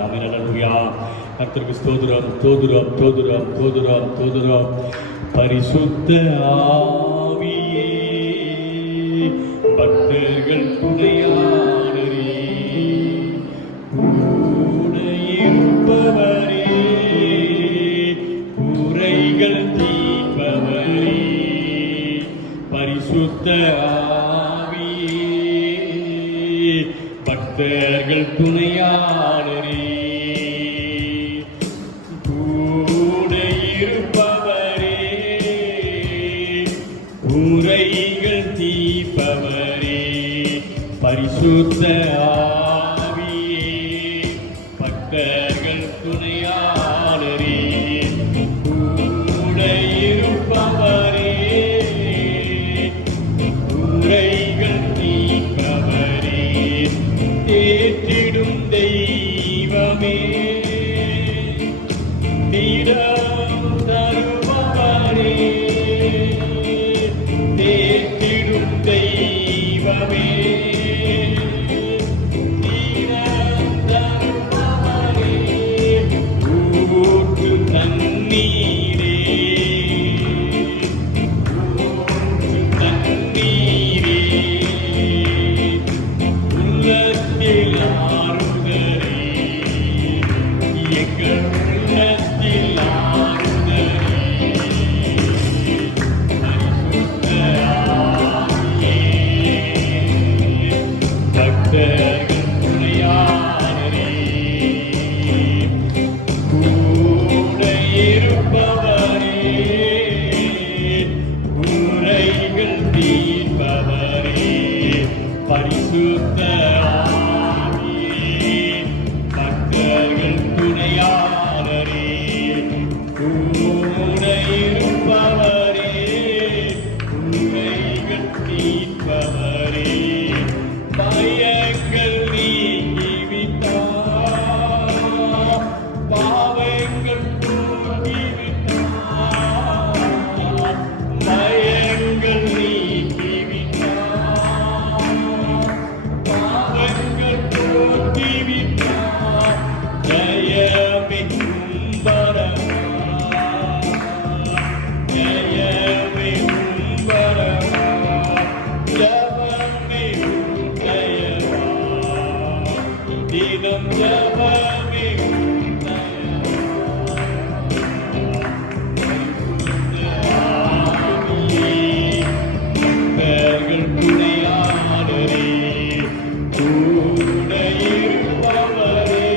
ஆமென் அல்லேலூயா. கர்த்தருக்கு ஸ்தோத்திரம் ஸ்தோத்திரம் ஸ்தோத்திரம் ஸ்தோத்திரம் ஸ்தோத்திரம். பரிசுத்த ஆவியே பக்தர்கள் துணையாளரே கூட இருப்பவரே குறைகள் தீர்ப்பவரே பரிசுத்த ஆவியே பக்தர்கள் துணையாளரே கூட இருப்பவரே குறைகள் தீர்ப்பவரே பரிசுத்த ஆவியே பக்தர்கள் துணையாளரே கூட இருப்பவரே குறைகள் தீர்ப்பவரே தேற்றிடும் தெய்வமே நீரம் தருபவரே தேற்றிடும் தெய்வமே நீரம் தருபவரே ஊற்று தண்ணீரே ஊற்று தண்ணீரே உள்ளத்தில் ஆறுதலே எங்கள் உள்ளத்தில் ஆறுதலே பரிசுத்த ஆவியே பக்தர்கள் துணையாளரே கூட இருப்பவரே குறைகள் தீர்ப்பவரே பரிசுத்த ஆவியே பக்தர்கள் துணையாளரே கூட இருப்பவரே குறைகள் தீர்ப்பவரே பயங்கள் நீங்கிவிட்டார் பாவங்கள் போக்கிவிட்டார் பயங்கள் நீங்கிவிட்டார் பாவங்கள் போக்கிவிட்டார் ஜெயமே உம்பரமா ஜெயமே உம்பரமா ஜபமே உந்தயமா தினம் ஜபமே உந்தயமா பக்தர்கள் துணையாளரே கூட இருப்பவரே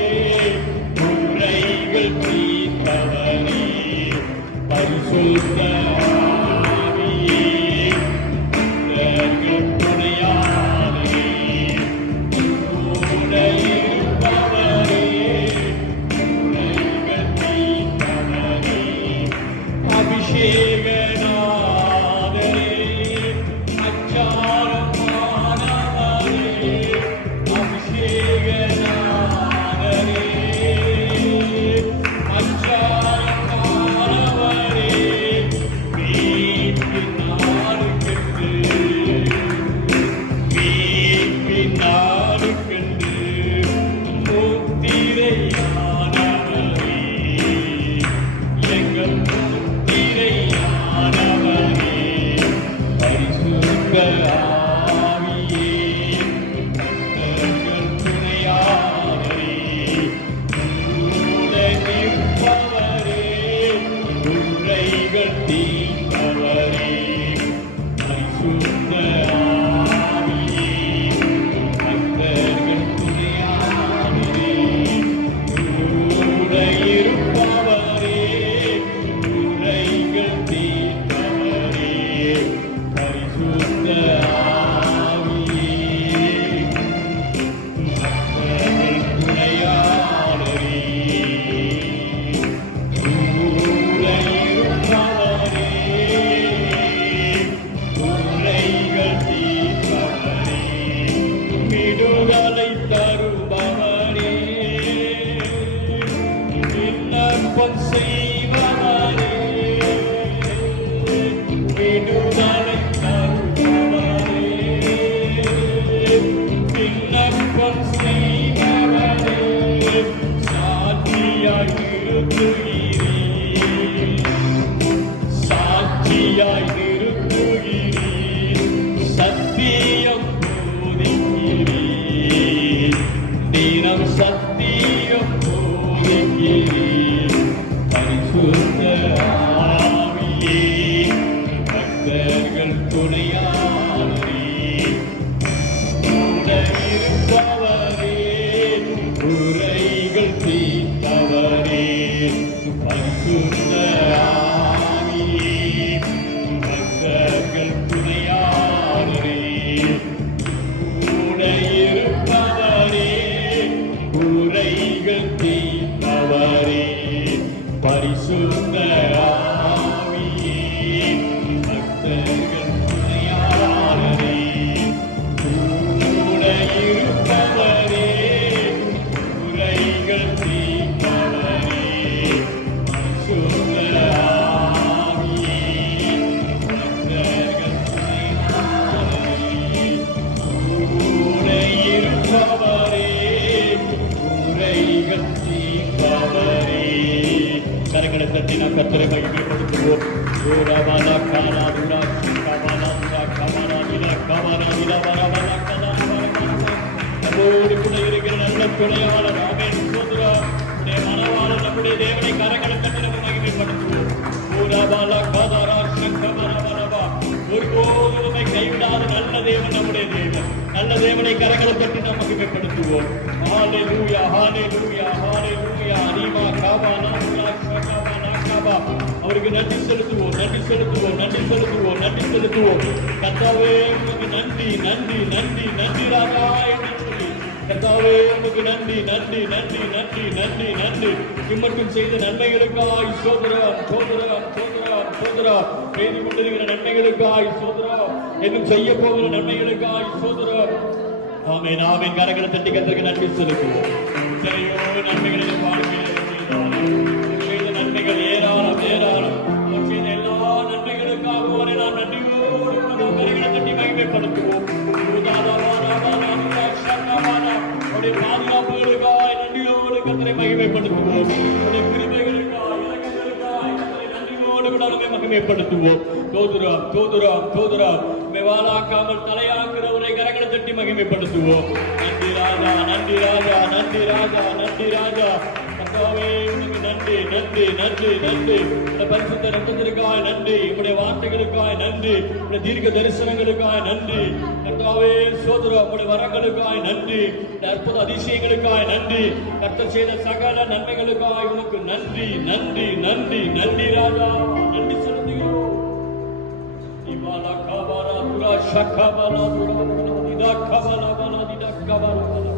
குறைகள் தீர்ப்பவரே பரிசுத்த ஆவியே பக்தர்கள் துணையாளரே கூட இருப்பவரே குறைகள் தீர்ப்பவரே அபிஷேகநாதரே அச்சாரமானவரே அபிஷேகநாதரே அச்சாரமானவரே மீட்பின் நாடுக்கென்று மீட்பின் நாடுக்கென்று முத்திரையானவரே எங்கள் முத்திரையானவரே பரிசுத்த ஆவியே பக்தர்கள் துணையாளரே கூட நிற்பவரே குறைகள் தீர்ப்பவரே பரிசுத்த ஆவியே பக்தர்கள் துணையாளரே கூட இருப்பவரே குறைகள் தீர்ப்பவரே பரிசுத்த ஆவியே பக்தர்கள் துணையாளரே கூட இருப்பவரே குறைகள் தீர்ப்பவரே விடுதலை தருபவரே விண்ணப்பம் செய்பவரே விடுதலை தருபவரே விண்ணப்பம் செய்பவரே நிறுத்துகிறீர், சாட்சியாய் நிறுத்துகிறீர், சத்தியம் போதிக்கிறீர், தினம் சத்தியம் போதிக்கிறீர். பரிசுத்த ஆவியே, பக்தர்கள் துணையாளரே, கூட இருப்பவரே, குறைகள் தீர்ப்பவரே. பரிசுத்த ஆவியே, பக்தர்கள் துணையாளரே, கூட இருப்பவரே, குறைகள் தீர்ப்பவரே. பரிசுத்த ஆவியே, பக்தர்கள் துணையாளரே, கூட இருப்பவரே, குறைகள் தீர்ப்பவரே. பரிசுத்த ஆவியே, பக்தர்கள் துணையாளரே, கூட இருப்பவரே, குறைகள் தீர்ப்பவரே. கரங்களை தட்டி நாம் கர்த்தரை மகிமைப்படுத்துவோம். ஓரவல காலாதுரா கவலாதுரா கவலாதிரா கவலாதிரா வரவல கலாவரவரவ. நம்மோடு கூட இருக்கிற நல்ல துணையாளர் ஆமென். ஸ்தோத்திரம். உடைய மனவாளர் நம்முடைய தேவனை கரங்களை தட்டி நாம் மகிமைப்படுத்துவோம். ஓரவல கதரா சங்கவரவரவ. ஒருபோதும் உம்மை கைவிடாத நல்ல தேவன் நம்முடைய தேவன். நல்ல தேவனை கரங்களை தட்டி நாம் மகிமைப்படுத்துவோம். ஹalleluya ஹalleluya ஹalleluya. அனிமா கவனா கவனா. அவருக்கு நன்றி செலுத்துவோம், நன்றி செலுத்துவோம், நன்றி செலுத்துவோம், நன்றி செலுத்துவோம். கர்த்தாவே உமக்கு நன்றி நன்றி நன்றி நன்றி ராஜா என்று சொல்லி, கர்த்தாவே உமக்கு நன்றி நன்றி நன்றி நன்றி நன்றி நன்றி. இம்மட்டும் செய்த நன்மைகளுக்காய் ஸ்தோத்திரம் ஸ்தோத்திரம் ஸ்தோத்திரம் ஸ்தோத்திரம். செய்து கொண்டிருக்கிற நன்மைகளுக்காய் ஸ்தோத்திரம், இன்னும் செய்ய போகிற நன்மைகளுக்காய் ஸ்தோத்திரம். ஆமென் ஆமென். கரங்களை தட்டி கர்த்தருக்கு நன்றி செலுத்துவோம். எத்தனையோ நன்மைகளின் வாழ்க்கையில் செய்த நன்மைகள் ஏராளம் ஏராளம். அவர் செய்த எல்லா நன்மைகளுக்காக அவரை நாம் நன்றியோடு கரங்களை தட்டி மகிமைப்படுத்துவோம். அவருடைய பாதுகாப்புகளுக்காய் நன்றியோடு கர்த்தரை மகிமைப்படுத்துவோம். அவருடைய கிருபைகளுக்காய் இரக்கங்களுக்காய் கர்த்தரை நன்றியோடு கூட மகிமைப்படுத்துவோம். தோதுராம் தோதுராம் தோதுராம். வாழாக்காமல் தலையாக்குறவரை கரங்களை தட்டி மகிமைப்படுத்துவோம். நன்றி ராஜா நன்றி ராஜா நன்றி ராஜா நன்றி ராஜா. கர்த்தாவே உமக்கு நன்றி நன்றி நன்றி நன்றி. உடைய பரிசுத்த ரத்தத்திற்காய் நன்றி, உடைய வார்த்தைகளுக்காய் நன்றி, உடைய தீர்க்க தரிசனங்களுக்காய் நன்றி. கர்த்தாவே ஸ்தோத்திரம். உடைய வரங்களுக்காய் நன்றி, அற்புத அதிசயங்களுக்காய் நன்றி. கர்த்தர் செய்த சகல நன்மைகளுக்காய் உனக்கு நன்றி நன்றி நன்றி நன்றி ராஜா. நன்றி செலுத்துகிறோம். இவாலா கபாலா துரா ஷக்கபாலா துரா நிதா கபாலா பாலா நிதா கபாலா பாலா.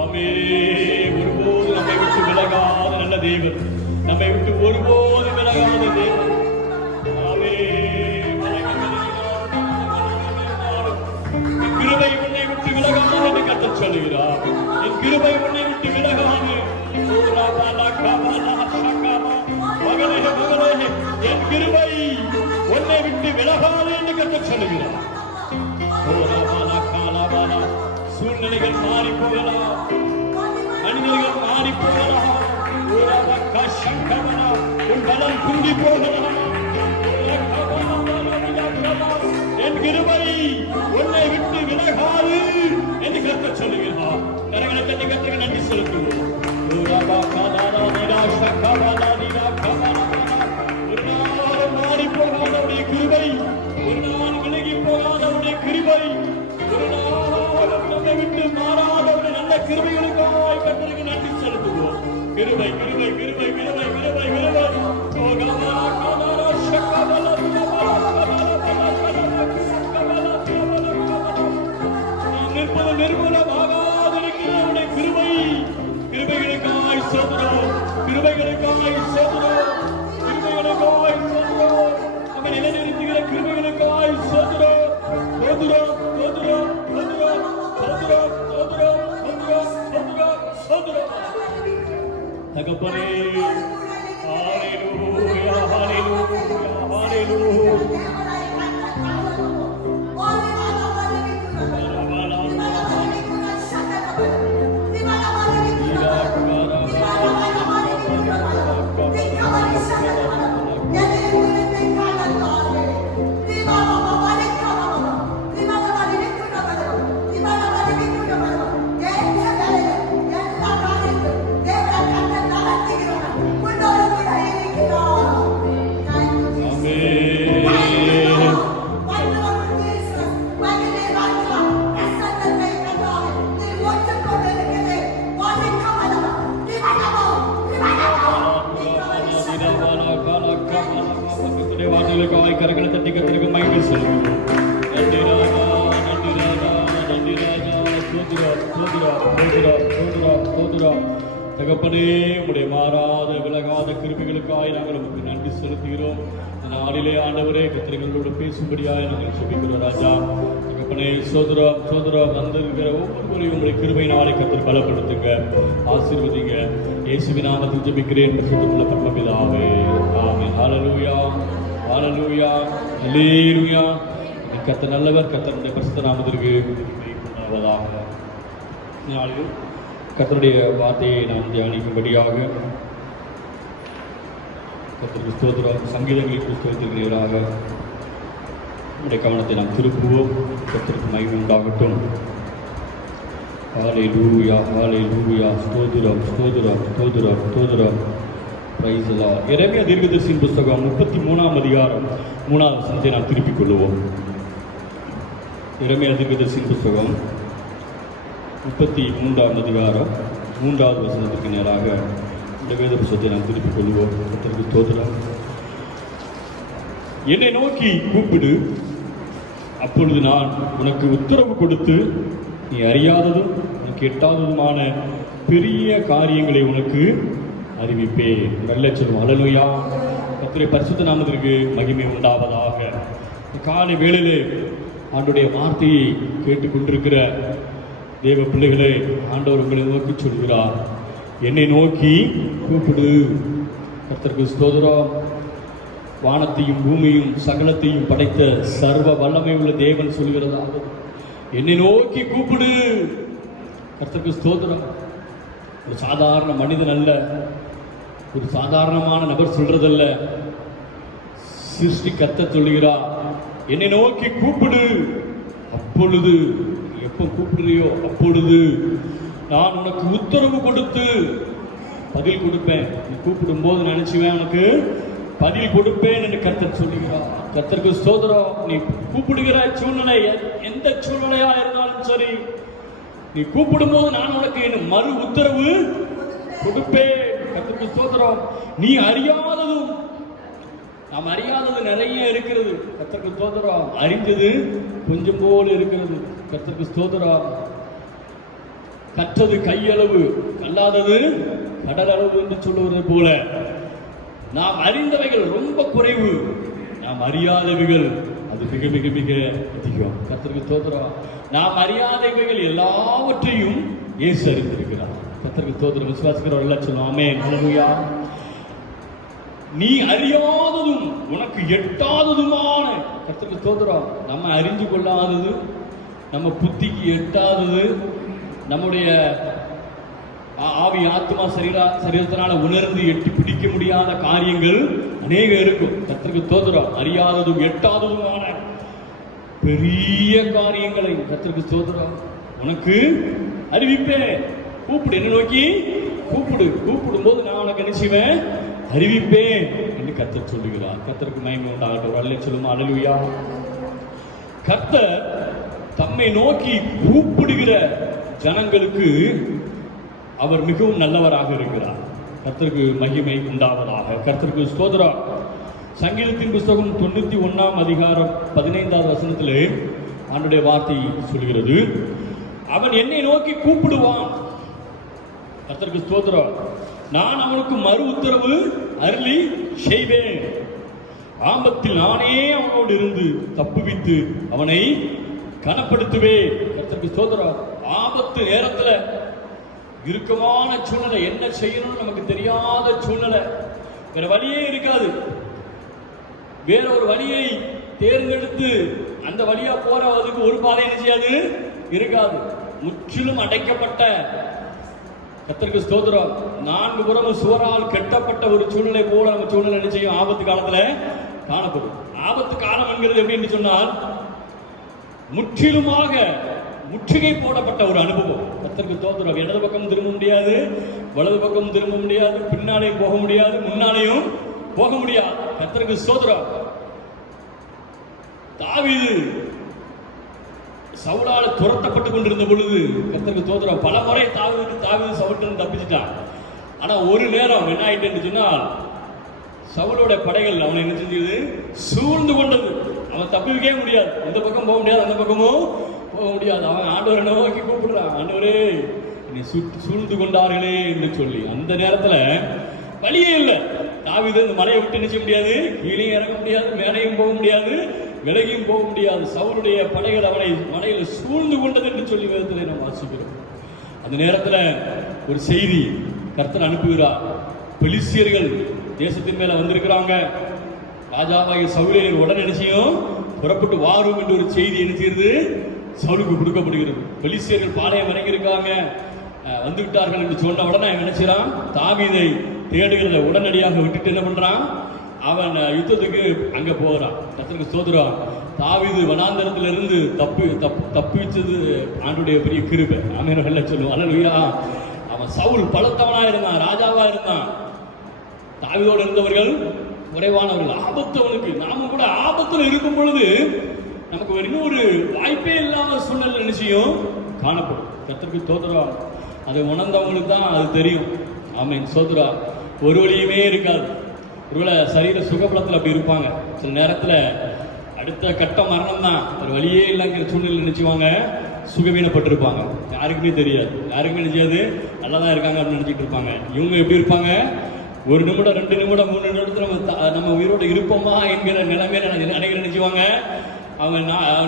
ஆமென். ஒருபோது நம்மை விட்டு விலகாத நல்ல தேவன், நம்மை விட்டு ஒருபோது விலகாத தேவன். ஆமென். என் கிருபை உன்னை விட்டு விலகாது என்று கர்த்தர் சொல்லுகிறார். என் கிருபை உன்னை விட்டு விலகாது. மகனே மகனே, என் கிருபை உன்னை விட்டு விலகாது என்று கர்த்தர் சொல்லுகிறார். சூழ்நிலைகள் மாறி போகலாம், மனிதர்கள் மாறி போகலாம், உன் பலம் குண்டி போகலாம். என் கிருபை உன்னை விட்டு விலகாது என்று கர்த்தர் சொல்லுகிறார். கரங்களை தட்டி கர்த்தருக்கு நன்றி செலுத்துவோம். மாறி போகாதவுடைய கிருபை, ஒரு நாள் விலகி போகாதவுடைய கிருபை, ஒரு நாள் நம்மை விட்டு மாறாதவுடைய நல்ல கிருபைகளுக்காய் கர்த்தருக்கு நன்றி செலுத்துவோம். கிருபை கிருபை கிருபை கிருபை கிருபை கிருபை. நிற்பது நிர்மூலமாகாதிருக்கிற கிருபை, கிருபைகளுக்காய் சோதரம், கிருபைகளுக்காய் சோதரம், கிருபைகளுக்காய் சோதரம். அவன் நிலைநிறுத்துகிற கிருபைகளுக்காய் சோதரம். சோதரம் சோதரம் சோதரம் சோதரம் சோதரம் சோதரம் சோதரம் சோதரம். தகப்பனே, ஹalleluya ஹalleluya ஹalleluya. தகப்பனே, உடைய மாறாத விலகாத கிருபைகளுக்காய் நாங்கள் உங்களுக்கு நன்றி செலுத்துகிறோம். இந்த நாளிலே ஆண்டவரே கத்திரிகளோடு பேசும்படியாய் நாங்கள் செபிக்கிறோம். ராஜா தகப்பனே, சோதரா வந்திருக்கிற ஒவ்வொருவரையும் உங்களுடைய கிருபை நாளை கத்திரி பலப்படுத்துங்க, ஆசீர்வதிங்க. இயேசுவின் நாமத்தில் ஜெபிக்கிறேன் பரிசுத்தமுள்ள பரமபிதாவே, ஆமென். ஹல்லேலூயா, ஹல்லேலூயா, ஹல்லேலூயா. கர்த்தர் நல்லவர், கர்த்தருடைய பரிசுத்த நாமத்திற்கு மகிமை உண்டாவதாக. நாளில் கர்த்தருடைய வார்த்தையை நாம் தியானிக்கும்படியாக கர்த்தருக்கு ஸ்தோத்திரம். சங்கீதங்களின் புஸ்தகத்திற்கு நேராக நம்முடைய கவனத்தை நாம் திருப்புவோம். கர்த்தருக்கு மகிமை உண்டாகட்டும். ஹல்லேலூயா, ஹல்லேலூயா, ஸ்தோத்திரம், ஸ்தோத்திரம், ஸ்தோத்திரம், ஸ்தோத்திரம். Praise the Lord. எரேமியா தீர்க்கதரிசியின் புஸ்தகம் 33ஆம் அதிகாரம் 3ஆவது வசனத்தை நாம் திருப்பிக் கொள்வோம். எரேமியா தீர்க்கதரிசியின் புஸ்தகம் 33ஆம் அதிகாரம் 3ஆவது வசனத்திற்கு நேராக இந்த வேத புத்தகத்தை நாம் திருப்பிக் கொள்வோம். கர்த்தருக்கு ஸ்தோத்திரம். என்னை நோக்கி கூப்பிடு, அப்பொழுது நான் உனக்கு உத்தரவு கொடுத்து நீ அறியாததும் உனக்கு எட்டாததுமான பெரிய காரியங்களை உனக்கு அறிவிப்பேன். நல்ல சொல்லுவோம். ஹல்லேலூயா. கர்த்தருடைய பரிசுத்த நாமத்திற்கு மகிமை உண்டாவதாக. காலை வேளையிலே ஆண்டவருடைய வார்த்தையை கேட்டுக்கொண்டிருக்கிற தேவ பிள்ளைகளே, ஆண்டவர் உங்களை நோக்கி சொல்கிறார், என்னை நோக்கி கூப்பிடு. கர்த்தருக்கு ஸ்தோத்திரம். வானத்தையும் பூமியும் சகலத்தையும் படைத்த சர்வ வல்லமை உள்ள தேவன் சொல்கிறதாக, என்னை நோக்கி கூப்பிடு. கர்த்தருக்கு ஸ்தோத்திரம். ஒரு சாதாரண மனிதன் அல்ல, ஒரு சாதாரணமான நபர் சொல்றதல்ல, சிருஷ்டி கர்த்தர் சொல்லுகிறார், என்னை நோக்கி கூப்பிடு. அப்பொழுது, எப்போ கூப்பிடுறியோ அப்பொழுது நான் உனக்கு உத்தரவு கொடுத்து பதில் கொடுப்பேன். நீ கூப்பிடும் போது நினைச்சுவேன் உனக்கு பதில் கொடுப்பேன் என்று கர்த்தர் சொல்லுகிறார். கர்த்தருக்கு ஸ்தோத்திரம். நீ கூப்பிடுகிற சூழ்நிலை எந்த சூழ்நிலையா இருந்தாலும் சரி, நீ கூப்பிடும் போது நான் உனக்கு என் மறு உத்தரவு கொடுப்பேன். கர்த்தருக்கு ஸ்தோத்திரம். நீ அறியாததும், நாம் அறியாதது நிறைய இருக்கிறது. கர்த்தருக்கு ஸ்தோத்திரம். அறிந்தது கொஞ்சம் போல இருக்கிறது. கர்த்தருக்கு ஸ்தோத்திரம். கற்றது கையளவு, கல்லாதது கடலளவு என்று சொல்லுவது போல நாம் அறிந்தவைகள் ரொம்ப குறைவு, நாம் அறியாதவைகள் அது மிக மிக மிக அதிகம். கர்த்தருக்கு ஸ்தோத்திரம். நாம் அறியாதவைகள் எல்லாவற்றையும் இயேசு அறிந்திருக்கிறார். கர்த்தருக்கு ஸ்தோத்திரம். விசுவாசிக்கிறவர்கள் சொல்லுவோம். ஆமென். ஹல்லேலூயா. நீ அறியாததும் உனக்கு எட்டாததுமான, கர்த்தருக்கு ஸ்தோத்திரம். நம்ம அறிந்து கொள்ளாதது, நம்ம புத்திக்கு எட்டாதது, நம்முடைய ஆவி ஆத்மா சரீரத்தினால உணர்ந்து எட்டி பிடிக்க முடியாத காரியங்கள் அநேக இருக்கும். கர்த்தருக்கு ஸ்தோத்திரம். அறியாததும் எட்டாததுமான பெரிய காரியங்களை கர்த்தருக்கு ஸ்தோத்திரம் உனக்கு அறிவிப்பேன். கூப்பிடு, என்ன நோக்கி கூப்பிடு. கூப்பிடும் போது நான் உனக்கு என்ன செய்வேன்? அறிவிப்பேன் என்று கர்த்தர் சொல்லுகிறார். கர்த்தருக்கு மகிமை உண்டாகட்டும். அல்லேலூயா சொல்லுமா. அல்லேலூயா. கர்த்தர் தம்மை நோக்கி கூப்பிடுகிற ஜனங்களுக்கு அவர் மிகவும் நல்லவராக இருக்கிறார். கர்த்தருக்கு மகிமை உண்டாவதாக. கர்த்தருக்கு ஸ்தோத்திரம். சங்கீதத்தின் புஸ்தகம் 91ஆம் அதிகாரம் 15வது வசனத்திலே ஆண்டவருடைய வார்த்தை சொல்கிறது, அவன் என்னை நோக்கி கூப்பிடுவான். கர்த்தருக்கு ஸ்தோத்திரம். நான் அவனுக்கு மறு உத்தரவு அருளி செய்வேன். ஆபத்தில் நானே அவனோடு இருந்து தப்புவித்து அவனை கனப்படுத்துவேன். கர்த்தருக்கு ஸ்தோத்திரம். ஆபத்து நேரத்துல, இறுக்கமான சூழ்நிலை, என்ன செய்யணும்னு நமக்கு தெரியாத சூழ்நிலை, வேற வழியே இருக்காது, வேற ஒரு வழியை தேர்ந்தெடுத்து அந்த வழியா போறதுக்கு ஒரு பாதை என்ன செய்யாது இருக்காது. முற்றிலும் அடைக்கப்பட்ட, கர்த்தருக்கு ஸ்தோத்திரம், 4 புறமும் சுவரால் கட்டப்பட்ட ஒரு சூழ்நிலை போல நம்ம சூழ்நிலை என்ன செய்யும்? ஆபத்து காலத்துல காணப்படும். ஆபத்து காலம் என்கிறது எப்படின்னு சொன்னால், முற்றிலுமாக முற்றுகை போடப்பட்ட ஒரு அனுபவம். கர்த்தருக்கு ஸ்தோத்திரம். இடது பக்கம் திரும்ப முடியாது, வலது பக்கம் திரும்ப முடியாது, பின்னாலேயும் போக முடியாது, முன்னாலேயும் போக முடியாது. கர்த்தருக்கு ஸ்தோத்திரம். தாவீது சவுலால துரத்தப்பட்டு கொண்டிருந்த பொழுது, கர்த்தருக்கு ஸ்தோத்திரம், பல முறை தாவீது சவுல் தப்பிச்சிட்டான். ஆனா ஒரு நேரம் என்ன ஆயிட்டு சொன்னால், சவுலோட படைகள் அவனை என்ன செஞ்சது? சூழ்ந்து கொண்டது. அவன் தப்பிக்கவே முடியாது, இந்த பக்கம் போக முடியாது, அந்த பக்கமும் போக முடியாது. அவன் ஆண்டவரை நோக்கி கூப்பிடுறான், ஆண்டவரே என்னை சூழ்ந்து கொண்டார்களே என்று சொல்லி. அந்த நேரத்துல வழியே இல்லை. தாவீது இந்த மலையை விட்டு நிச்சய முடியாது, கீழே இறங்க முடியாது, மேலையும் போக முடியாது, விலகியும் போக முடியாது. சவுலுடைய படைகள் அவனை மலையில சூழ்ந்து கொண்டது என்று சொல்லி வேதத்தில் நாம் வாசிக்கிறோம். அந்த நேரத்துல ஒரு செய்தி கர்த்தர் அனுப்புகிறார். பெலிஸ்தியர்கள் தேசத்தின் மேல வந்திருக்கிறாங்க. ராஜாவாகிய சவுலை உடனே நிச்சயம் புறப்பட்டு வாரும் என்று ஒரு செய்தி என்ன செய்யுது, சவுலுக்கு கொடுக்கப்படுகிறது. பெலிஸ்தியர்கள் பாளையம் இறங்கியிருக்காங்க, வந்து விட்டார்கள் என்று சொன்ன உடனே நினைச்சான் தாவீதை தேடுகிறத உடனடியாக விட்டுட்டு என்ன பண்றான், அவன் யுத்தத்துக்கு அங்க போகிறான். கர்த்தருக்கு ஸ்தோத்திரம். தாவீது வனாந்தரத்திலிருந்து தப்பிச்சது ஆண்டுடைய பெரிய கிருபை. ஆமென் சொல்லுவோம். அல்லேலூயா. அவன் சவுல் பலத்தவனா இருந்தான், ராஜாவா இருந்தான். தாவீதோடு இருந்தவர்கள் குறைவானவர்கள். ஆபத்து அவனுக்கு. நாம கூட ஆபத்துல இருக்கும் பொழுது நமக்கு இன்னொரு வாய்ப்பே இல்லாம சூழ்நிலை நிச்சயம் காணப்படும். கர்த்தருக்கு ஸ்தோத்திரம். அதை உணர்ந்தவங்களுக்கு தான் அது தெரியும். ஆமென் சோதரா. ஒரு வழியுமே இருக்காது. ஒருவேளை சரீர சுகபலத்தில் அப்படி இருப்பாங்க. சில நேரத்தில் அடுத்த கட்ட மரணம் தான், ஒரு வழியே இல்லைங்கிற சூழ்நிலை நினைச்சுவாங்க, சுகவீனப்பட்டிருப்பாங்க. யாருக்குமே தெரியாது, யாருக்குமே நினைச்சாது நல்லா தான் இருக்காங்க அப்படின்னு நினைச்சிட்டு இருப்பாங்க. இவங்க எப்படி இருப்பாங்க, ஒரு நிமிடம் 2 நிமிடம் 3 நிமிடத்தில் நம்ம உயிரோடு இருப்போமா என்கிற நிலைமையில அனைவரும் நினைச்சுவாங்க. அவங்க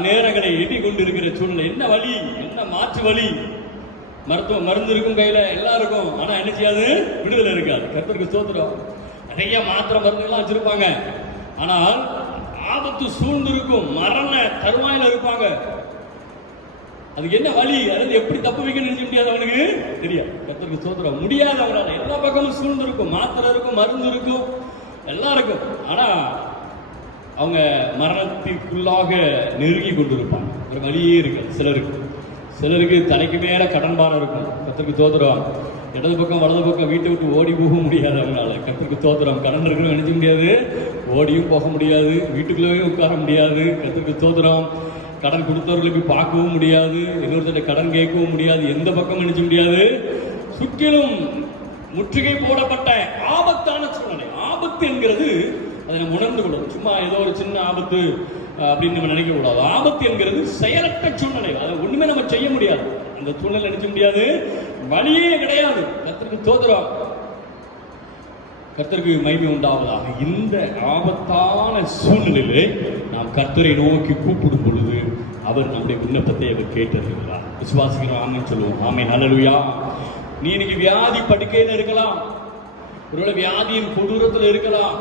நேரங்களை எண்ணி கொண்டு இருக்கிற சூழ்நிலை. என்ன வழி, என்ன மாற்று வழி? மருந்து இருக்கும் கையில எல்லாருக்கும், ஆனா என்ன செய்யாது, விடுதலை இருக்காது. கர்த்தருக்கு ஸ்தோத்திரம். நிறைய மாத்திரை மருந்துகள்லாம் வச்சிருப்பாங்க, ஆனால் ஆபத்து சூழ்ந்து இருக்கும், மரண தருவாயில இருப்பாங்க. அதுக்கு என்ன வழி, அதாவது எப்படி தப்பு வைக்கணும்னு நினைக்க முடியாது, அவனுக்கு தெரியாது. கர்த்தருக்கு ஸ்தோத்திரம். முடியாது அவங்களால. எல்லா பக்கமும் சூழ்ந்து இருக்கும், மாத்திரை இருக்கும், மருந்து இருக்கும், எல்லாம் இருக்கும். ஆனா அவங்க மரணத்திற்குள்ளாக நெருங்கி கொண்டு இருப்பாங்க. ஒரு வழியே இருக்கு. சிலருக்கு தலைக்கு மேல கடன் பாரம் இருக்கும். கர்த்தருக்கு ஸ்தோத்திரம். இடது பக்கம் வலது பக்கம் வீட்டை விட்டு ஓடி போக முடியாது அவங்களால. கர்த்தருக்கு ஸ்தோத்திரம். கடன் இருக்கணும் நினைக்க முடியாது, ஓடியும் போக முடியாது, வீட்டுக்குள்ளேயும் உட்கார முடியாது. கர்த்தருக்கு ஸ்தோத்திரம். கடன் கொடுத்தவர்களுக்கு பார்க்கவும் முடியாது, இன்னொருத்தர கடன் கேட்கவும் முடியாது, எந்த பக்கம் நினைக்க முடியாது. சுற்றிலும் முற்றுகை போடப்பட்ட ஆபத்தான சூழ்நிலை. ஆபத்து என்கிறது அதை நம்ம உணர்ந்து கொள்ளணும். சும்மா ஏதோ ஒரு சின்ன ஆபத்து அப்படின்னு நம்ம நினைக்க கூடாது. ஆபத்து என்கிறது செயலற்ற சூழ்நிலை. அதை ஒண்ணுமே நம்ம செய்ய முடியாது. அந்த சூழ்நிலை நினைக்க முடியாது, வழியே கிடையாது. கர்த்தருக்கு ஸ்தோத்திரம். கர்த்தருக்கு மகிமை உண்டாவதாக. இந்த ஆபத்தான சூழ்நிலையிலே நாம் கர்த்தரை நோக்கி கூப்பிடும் பொழுது அவர் நம்முடைய விண்ணப்பத்தை அவர் கேட்டிருக்கிறார். விசுவாசிக்கிறோம். ஆமென் சொல்லுவோம். ஆமென். அல்லேலூயா. நீ இன்னைக்கு வியாதி படுக்கையில் இருக்கலாம், ஒருவேளை வியாதியின் கொடூரத்தில் இருக்கலாம்,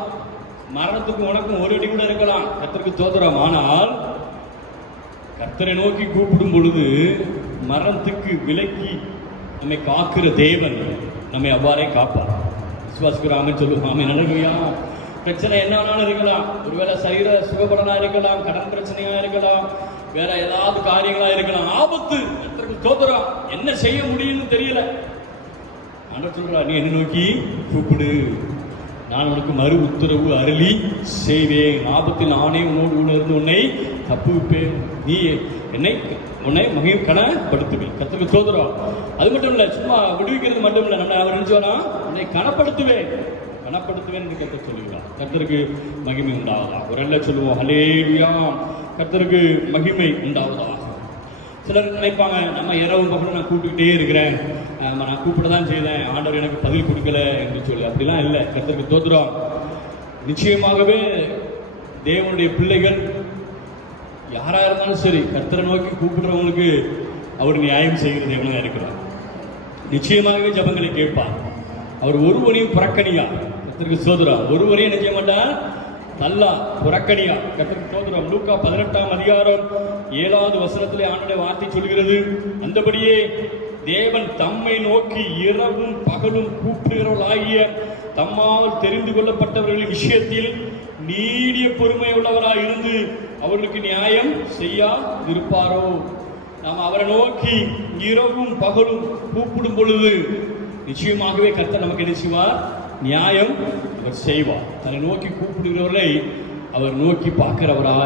மரணத்துக்கு உனக்கும் ஒரு அடி கூட இருக்கலாம். கர்த்தருக்கு ஸ்தோத்திரம். ஆனால் கர்த்தரை நோக்கி கூப்பிடும் பொழுது மரணத்துக்கு விலக்கி நம்மை காக்கிற தேவன் நம்மை அவ்வாறே காப்பார். விசுவாசிக்கிறாங்கன்னு சொல்லுவோம். ஆமென். அல்லேலூயா. பிரச்சனை என்ன வேணாலும் இருக்கலாம். ஒருவேளை சரீர சுகபலனா இருக்கலாம், கடன் பிரச்சனையா இருக்கலாம், வேற ஏதாவது காரியங்களா இருக்கலாம். ஆபத்து. கர்த்தருக்கு ஸ்தோத்திரம். என்ன செய்ய முடியும்னு தெரியல. ஆண்டவர் சொல்றா, நீ என்ன நோக்கி கூப்பிடு, நான் உனக்கு மறு உத்தரவு அருளி செய்வேன். ஆபத்தில் நானே உன்னோடு இருந்து உன்னை தப்புவிப்பேன். நீ உன்னை கனப்படுத்துவேன். கர்த்தருக்கு ஸ்தோத்திரம். அது மட்டும் இல்ல, சும்மா விடுவிக்கிறது மட்டும் இல்ல, நம்ம அவர் நினைச்சோன்னா உன்னை கனப்படுத்துவேன் என்று கர்த்தர் சொல்லுகிறார். கர்த்தருக்கு மகிமை உண்டாவதா. ஒரு எல்ல சொல்லுவோம். ஹல்லேலூயா. கர்த்தருக்கு மகிமை உண்டாவதா. சிலர் நினைப்பாங்க, நம்ம இரவு பக்கம் நான் கூப்பிட்டுக்கிட்டே இருக்கிறேன், நான் கூப்பிட தான் செய்தேன், ஆண்டவர் எனக்கு பதில் கொடுக்கல என்று சொல்லி. அப்படிலாம் இல்லை. கர்த்தருக்கு ஸ்தோத்திரம். நிச்சயமாகவே தேவனுடைய பிள்ளைகள் யாரா இருந்தாலும் சரி, கர்த்தரை நோக்கி கூப்பிடுறவங்களுக்கு அவர் நியாயம் செய்கிற தேவனாக இருக்கிறார். நிச்சயமாகவே ஜபங்களை கேட்பார். அவர் ஒருவனையும் புறக்கணியா. கர்த்தருக்கு ஸ்தோத்திரம். ஒருவரையும் என்ன செய்ய மாட்டார், நல்லா புறக்கணியா. கர்த்தருக்கு ஸ்தோத்திரம். லூக்கா 18ஆம் அதிகாரம் 7வது வசனத்திலே ஆண்டவருடைய வார்த்தை சொல்கிறது, அந்தபடியே தேவன் தம்மை நோக்கி இரவும் பகலும் கூப்பிடுகிறவர்களாகிய தம்மால் தெரிந்து கொள்ளப்பட்டவர்களின் விஷயத்தில் நீடிய பொறுமை உள்ளவராய் இருந்து அவர்களுக்கு நியாயம் செய்யா இருப்பாரோ. நாம் அவரை நோக்கி இரவும் பகலும் கூப்பிடும் பொழுது நிச்சயமாகவே கர்த்தர் நமக்கு என்ன செய்வார், நியாயம் அவர் செய்வார். தன்னை நோக்கி கூப்பிடுகிறவர்களை அவர் நோக்கி பார்க்கிறவரா,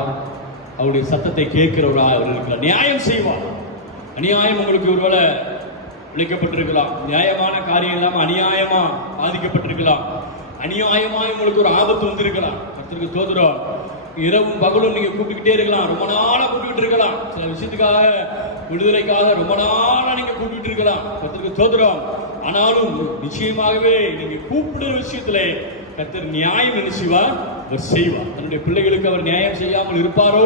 அவருடைய சத்தத்தை கேட்கிறவரா அவர் இருக்கிறார். நியாயம் செய்வார். அநியாயம் உங்களுக்கு ஒருவேளை விளைக்கப்பட்டிருக்கலாம், நியாயமான காரியம் இல்லாமல் அநியாயமா பாதிக்கப்பட்டிருக்கலாம், அநியாயமா உங்களுக்கு ஒரு ஆபத்து வந்திருக்கலாம். கர்த்தருக்கு ஸ்தோத்திரம். இரவும் பகலும் நீங்க கூப்பிட்டுக்கிட்டே இருக்கலாம், ரொம்ப நாளா கூப்பிட்டு இருக்கலாம், சில விஷயத்துக்காக விடுதலைக்காக ரொம்ப நாளா நீங்க கூப்பிட்டு இருக்கலாம். கர்த்தருக்கு ஸ்தோத்திரம். ஆனாலும் நிச்சயமாகவே நீங்க கூப்பிடுற விஷயத்துல கர்த்தர் நியாயம் என்ன செய்வார்? அவர் செய்வார். தன்னுடைய பிள்ளைகளுக்கு அவர் நியாயம் செய்யாமல் இருப்பாரோ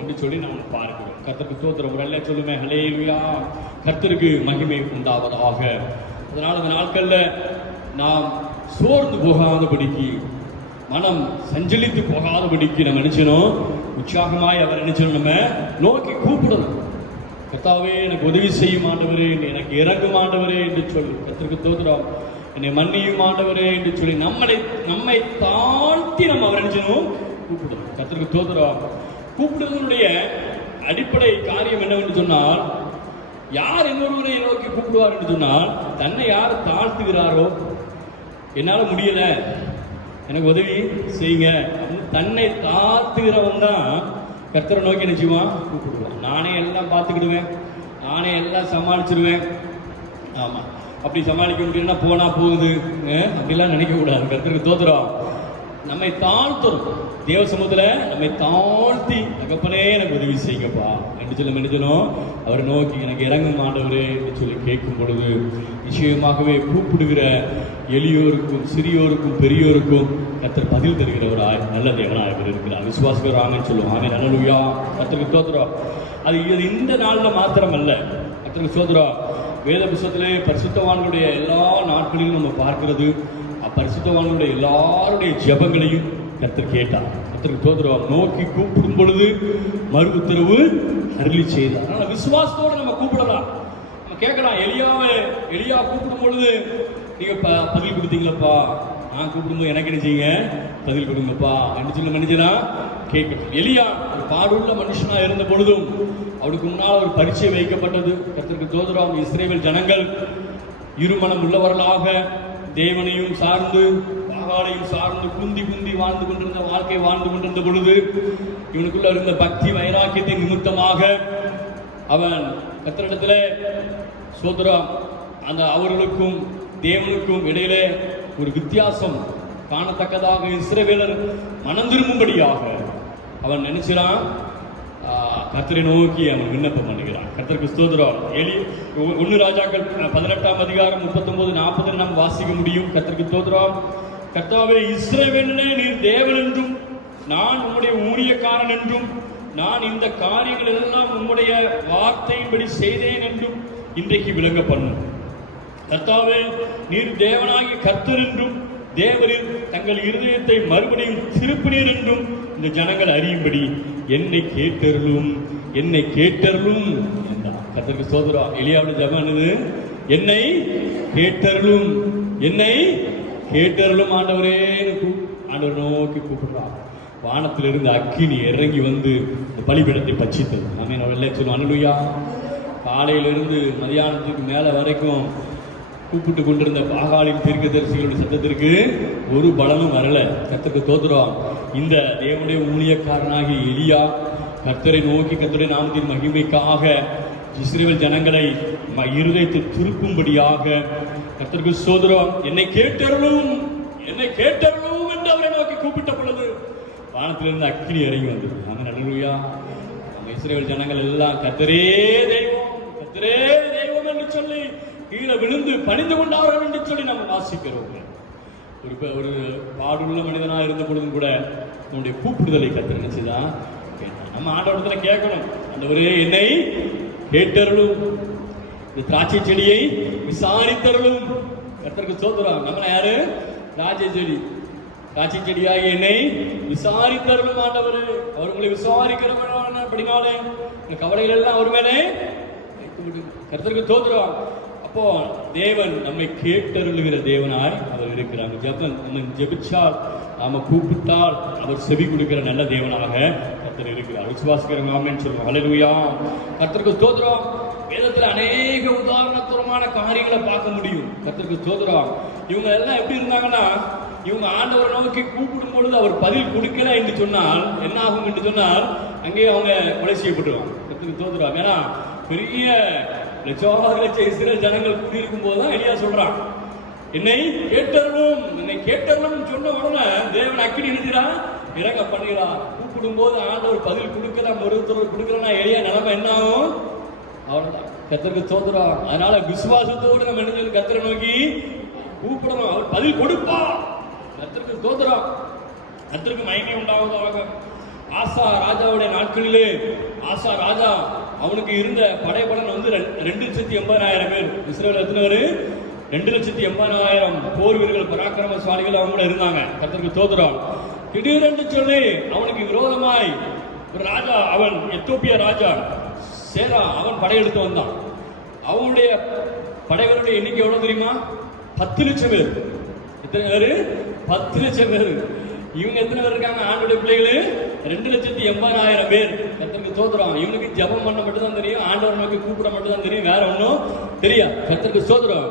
என்று சொல்லி நம்ம பார்க்கிறோம். கர்த்தருக்கு ஸ்தோத்திரம். ஒரு அல்ல சொல்லுமே ஹல்லேலூயா. கர்த்தருக்கு மகிமை உண்டாவதாக. அதனால இந்த நாட்கள்ல நாம் சோர்ந்து போகாதபடிக்கு, மனம் சஞ்சலித்து போகாதபடிக்கு நம்ம நினைச்சணும், உற்சாகமாய் அவர் நினைச்சணும், நம்ம நோக்கி கூப்பிடணும். கர்த்தாவே எனக்கு உதவி செய்யும் ஆண்டவரே, எனக்கு இறங்கும் ஆண்டவரே என்று சொல்லி, கர்த்தருக்கு ஸ்தோத்திரம், என்னை மன்னியும் ஆண்டவரே என்று சொல்லி நம்மை தாழ்த்தி நம்ம அவர் நினைச்சணும் கூப்பிடணும். கர்த்தருக்கு ஸ்தோத்திரம். கூப்பிடுவதனுடைய அடிப்படை காரியம் என்னவென்று சொன்னால், யார் இன்னொருவரை நோக்கி கூப்பிடுவார் என்று சொன்னால், தன்னை யார் தாழ்த்துகிறாரோ, என்னால் முடியல எனக்கு உதவி செய்யுங்க, தன்னை தாழ்த்துகிறவன் தான் கர்த்தரை நோக்கி நினைச்சுவான் கூப்பிடுவான். நானே எல்லாம் பார்த்துக்கிடுவேன், நானே எல்லாம் சமாளிச்சிருவேன். ஆமா, அப்படி சமாளிக்க முடியும்னா போனா போகுது அப்படிலாம் நினைக்க கூடாது. கர்த்தருக்கு ஸ்தோத்திரம். நம்மை தாழ்த்துறோம், தேவ சமூகத்துல நம்மை தாழ்த்தி, தகப்பனே எனக்கு உதவி செய்யுங்கப்பா என்று சொல்லி நினைச்சணும் அவரை நோக்கி எனக்கு இறங்கும் ஆண்டவரே என்று சொல்லி கேட்கும் பொழுது நிச்சயமாகவே கூப்பிடுகிற எளியோருக்கும் சிறியோருக்கும் பெரியோருக்கும் கர்த்தர் பதில் தருகிறவராய் நல்ல தேவனாய் இருக்கிறார். விசுவாசிக்கிற ஆமென் சொல்லுவோம். ஆமென் அல்லேலூயா. கர்த்தருக்கு ஸ்தோத்திரம். அது இந்த நாள்ல மாத்திரம் அல்ல. கர்த்தருக்கு ஸ்தோத்திரம். வேத புத்தகத்திலே பரிசுத்தவான்களுடைய எல்லா நாட்களிலும் நம்ம பார்க்கிறது, பரிசுத்தவான்களுடைய எல்லாருடைய ஜெபங்களையும் கர்த்தர் கேட்டார். கர்த்தருக்கு ஸ்தோத்திரம். நோக்கி கூப்பிடும் பொழுது மறு உத்தரவு அருளி செய்தார். அதனால விசுவாசத்தோடு நம்ம கூப்பிடலாம். நம்ம கேட்கலாம், எலியா கூப்பிடும் பொழுது நீங்க பதில் கொடுத்தீங்களப்பா, நான் கூப்பிடும்போது எனக்கு என்ன செய்யுங்க, பதில் கொடுங்கப்பா என்று சொல்லி மனுஷனா கேட்கணும். எலியா ஒரு பாடுள்ள மனுஷனா இருந்த பொழுதும் அவருக்கு முன்னால் ஒரு பரீட்சை வைக்கப்பட்டது. கர்த்தருக்கு ஸ்தோத்திரம். இஸ்ரவேல் ஜனங்கள் இருமனம் உள்ளவர்களாக தேவனையும் சார்ந்து பாகாலையும் சார்ந்து குந்தி வாழ்ந்து கொண்டிருந்த வாழ்க்கை வாழ்ந்து கொண்டிருந்த பொழுது இவனுக்குள்ள இருந்த பக்தி வைராக்கியத்தின் நிமித்தமாக அவன் கர்த்தரிடத்திலே ஸ்தோத்திரம், அந்த அவர்களுக்கும் தேவனுக்கும் இடையிலே ஒரு வித்தியாசம் காணத்தக்கதாக இஸ்ரவேலர் மனம் திரும்பும்படியாக அவன் நினைச்சான். கர்த்தரை நோக்கி அவன் விண்ணப்பம் பண்ணுகிறான். கர்த்தருக்கு ஸ்தோத்திரம். 1 ராஜாக்கள் 18ஆம் அதிகாரம் 39-40 நாம் வாசிக்க முடியும். கர்த்தருக்கு ஸ்தோத்திரம். கர்த்தாவே, இஸ்ரவேலிலே நீர் தேவன் என்றும் நான் உம்முடைய ஊழியக்காரன் என்றும் நான் இந்த காரியங்கள் எல்லாம் உம்முடைய வார்த்தையின்படி செய்தேன் என்றும் இன்றைக்கு விளங்க பண்ணும். கர்த்தாவே, நீர் தேவனாகிய கர்த்தர் என்றும் தேவரில் தங்கள் இருதயத்தை மறுபடியும் திருப்பினீர் என்றும் இந்த ஜனங்கள் அறியும்படி என்னை கேட்டருளும் என்றார். கர்த்தருக்கு ஸ்தோத்திரம். எலியாவுடைய ஜெபம் என்னது? என்னை கேட்டருளும் ஆண்டவரே. ஆண்டவர் நோக்கி கூப்பிடுறார். வானத்திலிருந்து அக்கினி இறங்கி வந்து இந்த பலிபீடத்தை பட்சித்தது. ஆமென். அவர்கள் சொல்லுவோம் அல்லேலூயா. காலையிலிருந்து மதியானத்துக்கு மேல வரைக்கும் கூப்பிட்டு கொண்டிருந்த பாகாலின் தீர்க்கதரிசிகளுடைய சத்தத்திற்கு ஒரு பலனும் வரல. கர்த்தருக்கு ஸ்தோத்திரம். இந்த தேவனுடைய ஊழியக்காரனாகிய எலியா கர்த்தரை நோக்கி கர்த்தருடைய நாமத்தின் மகிமைக்காக இஸ்ரவேல் ஜனங்களை இருதயத்தை திருப்பும்படியாக கர்த்தருக்கு ஸ்தோத்திரம், என்னை கேட்டருளும் என்று அவரை நோக்கி கூப்பிட்ட பொழுது வானத்திலிருந்து அக்கினி இறங்கி வந்தது. ஆமென் அல்லேலூயா. இஸ்ரவேல் ஜனங்கள் எல்லாம் கர்த்தரே தெய்வம் என்று சொல்லி கீழே விழுந்து பணிந்து கொண்டார்கள் என்று சொல்லி நம்ம வாசிக்கிறோம். ஒரு பாடுள்ள மனிதனா இருந்த பொழுதும் கூட நம்முடைய கூப்பிடுதலை கர்த்தர் நினைச்சுதான் நம்ம ஆண்டவரத்துல கேட்கணும். ஆண்டவரே, என்னை கேட்டருளும், இந்த திராட்சை செடியை விசாரித்தருளும். கர்த்தருக்கு ஸ்தோத்திரம். நம்ம யாரு? திராட்சை செடியாகி என்னை விசாரித்தருளும் ஆண்டவரே. அவர் உங்களை விசாரிக்கிறபடினாலே கவலைகள் எல்லாம் அவர் மேலே கர்த்தருக்கு ஸ்தோத்திரம். அப்போ தேவன் நம்மை கேட்டருளுகிற தேவனாய் அவர் இருக்கிறார். நம்ம ஜெபிச்சால், நாம கூப்பிட்டால் அவர் செவி கொடுக்கிற நல்ல தேவனாக கர்த்தர் இருக்கிறார். விசுவாசிக்கிறவங்க ஆமென் சொல்லுவோம். அல்லேலூயா. கர்த்தருக்கு ஸ்தோத்திரம். வேதத்தில் அநேக உதாரணத்துவமான காரியங்களை பார்க்க முடியும். கர்த்தருக்கு ஸ்தோத்திரம். இவங்க எல்லாம் எப்படி இருந்தாங்கன்னா, இவங்க ஆண்டவரை நோக்கி கூப்பிடும் பொழுது அவர் பதில் கொடுக்கல என்று சொன்னால் என்ன ஆகும் என்று சொன்னால் அங்கேயே அவங்க கொலை செய்யப்பட்டுருவாங்க. கர்த்தருக்கு ஸ்தோத்திரம். ஏன்னா பெரிய லட்ச இஸ்ரவேல் ஜனங்கள் கூடியிருக்கும் போதுதான் எலியா சொல்றான், என்னை கேட்டருளும் சொன்ன உடனே தேவன் அக்கினி நிறுத்தினா இறங்க பண்ணுகிறார். கூப்பிடும் போது ஆண்டவர் பதில் கொடுக்கல, மருத்துவர் கொடுக்கலன்னா எளிய நிலைமை என்ன ஆகும்? அவ்வளவுதான். கர்த்தருக்கு ஸ்தோத்திரம். அதனால விசுவாசத்தோடு நம்ம என்ன சொல்லி கர்த்தரை நோக்கி கூப்பிடணும், அவர் பதில் கொடுப்பா. கர்த்தருக்கு ஸ்தோத்திரம். கர்த்தருக்கு மகிமை உண்டாவதாக. ஆசா ராஜாவுடைய நாட்களிலே ஆசா ராஜா அவனுக்கு இருந்த படைபலன் 2,80,000 பேர். இஸ்ரவேல் எத்தனை பேர்? 2,80,000 போர் வீரர்கள், பராக்கிரமசாலிகள் அவங்க கூட இருந்தாங்க. கர்த்தருக்கு ஸ்தோத்திரம். திடீரென்று சொல்லி அவனுக்கு விரோதமாய் ஒரு ராஜா, அவன் எத்தோப்பியா ராஜா சேரா, அவன் படையெடுத்து வந்தான். அவனுடைய படைகளுடைய எண்ணிக்கை எவ்வளவு தெரியுமா? 10 லட்சம் பேர். எத்தனை பேரு? 10 லட்சம் பேர். இவங்க எத்தனை பேர் இருக்காங்க? ஆண்டோடைய பிள்ளைகள் 2,80,000 பேர். கர்த்தருக்கு ஸ்தோத்திரம். இவனுக்கு ஜெபம் பண்ண மட்டும் தான் தெரியும், ஆண்டவர் நோக்கி கூப்பிட மட்டும் தான் தெரியும், வேற ஒன்றும் தெரியாது. கர்த்தருக்கு ஸ்தோத்திரம்.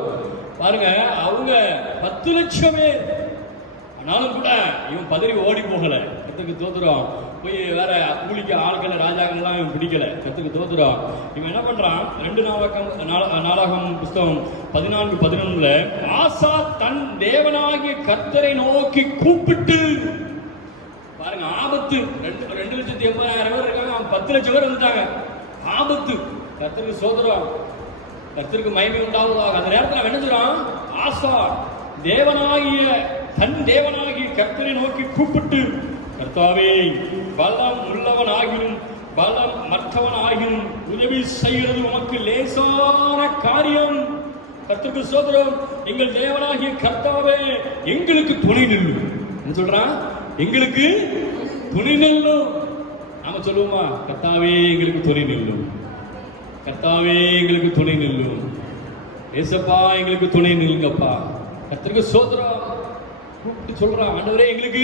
பாருங்க, அவங்க 10 லட்சம் பேர். ஆனாலும் கூட இவன் பதறி ஓடி போகல. கர்த்தருக்கு ஸ்தோத்திரம். போய் வேற கூலிக்கு ஆட்களை ராஜாக்கள் எல்லாம் இவன் பிடிக்கல. கர்த்தருக்கு ஸ்தோத்திரம். இவன் என்ன பண்றான்? 2 நாளாகமம் புஸ்தகம் 14:11 ஆசா தன் தேவனாகிய கர்த்தரை நோக்கி கூப்பிட்டு, பாருங்க ஆபத்து. 2,80,000 பேர் இருக்காங்க, 10 லட்சம் பேர் வந்துட்டாங்க. ஆபத்து. கர்த்தருக்கு ஸ்தோத்திரம். கர்த்தருக்கு மகிமை உண்டாவதாக. அந்த நேரத்தில் என்ன சொல்றான்? ஆசா தன் தேவனாகிய கர்த்தரை நோக்கி கூப்பிட்டு, கர்த்தாவே, பலம் உள்ளவனாகினும் பலம் மற்றவனாகினும் உதவி செய்கிறது உமக்கு லேசான காரியம். கர்த்தருக்கு ஸ்தோத்திரம். எங்கள் தேவனாகிய கர்த்தாவே, எங்களுக்கு துணை நில்லும். என்ன சொல்றான்? எங்களுக்கு துணை நில்லும். நாம சொல்லுவோமா? கர்த்தாவே எங்களுக்கு துணை நில்லும், கர்த்தாவே எங்களுக்கு துணை நில்லும், ஏசப்பா எங்களுக்கு துணை நில்லுங்கப்பா. கர்த்தருக்கு ஸ்தோத்திரம். கூப்பிட்டு சொல்றான், ஆண்டவரே எங்களுக்கு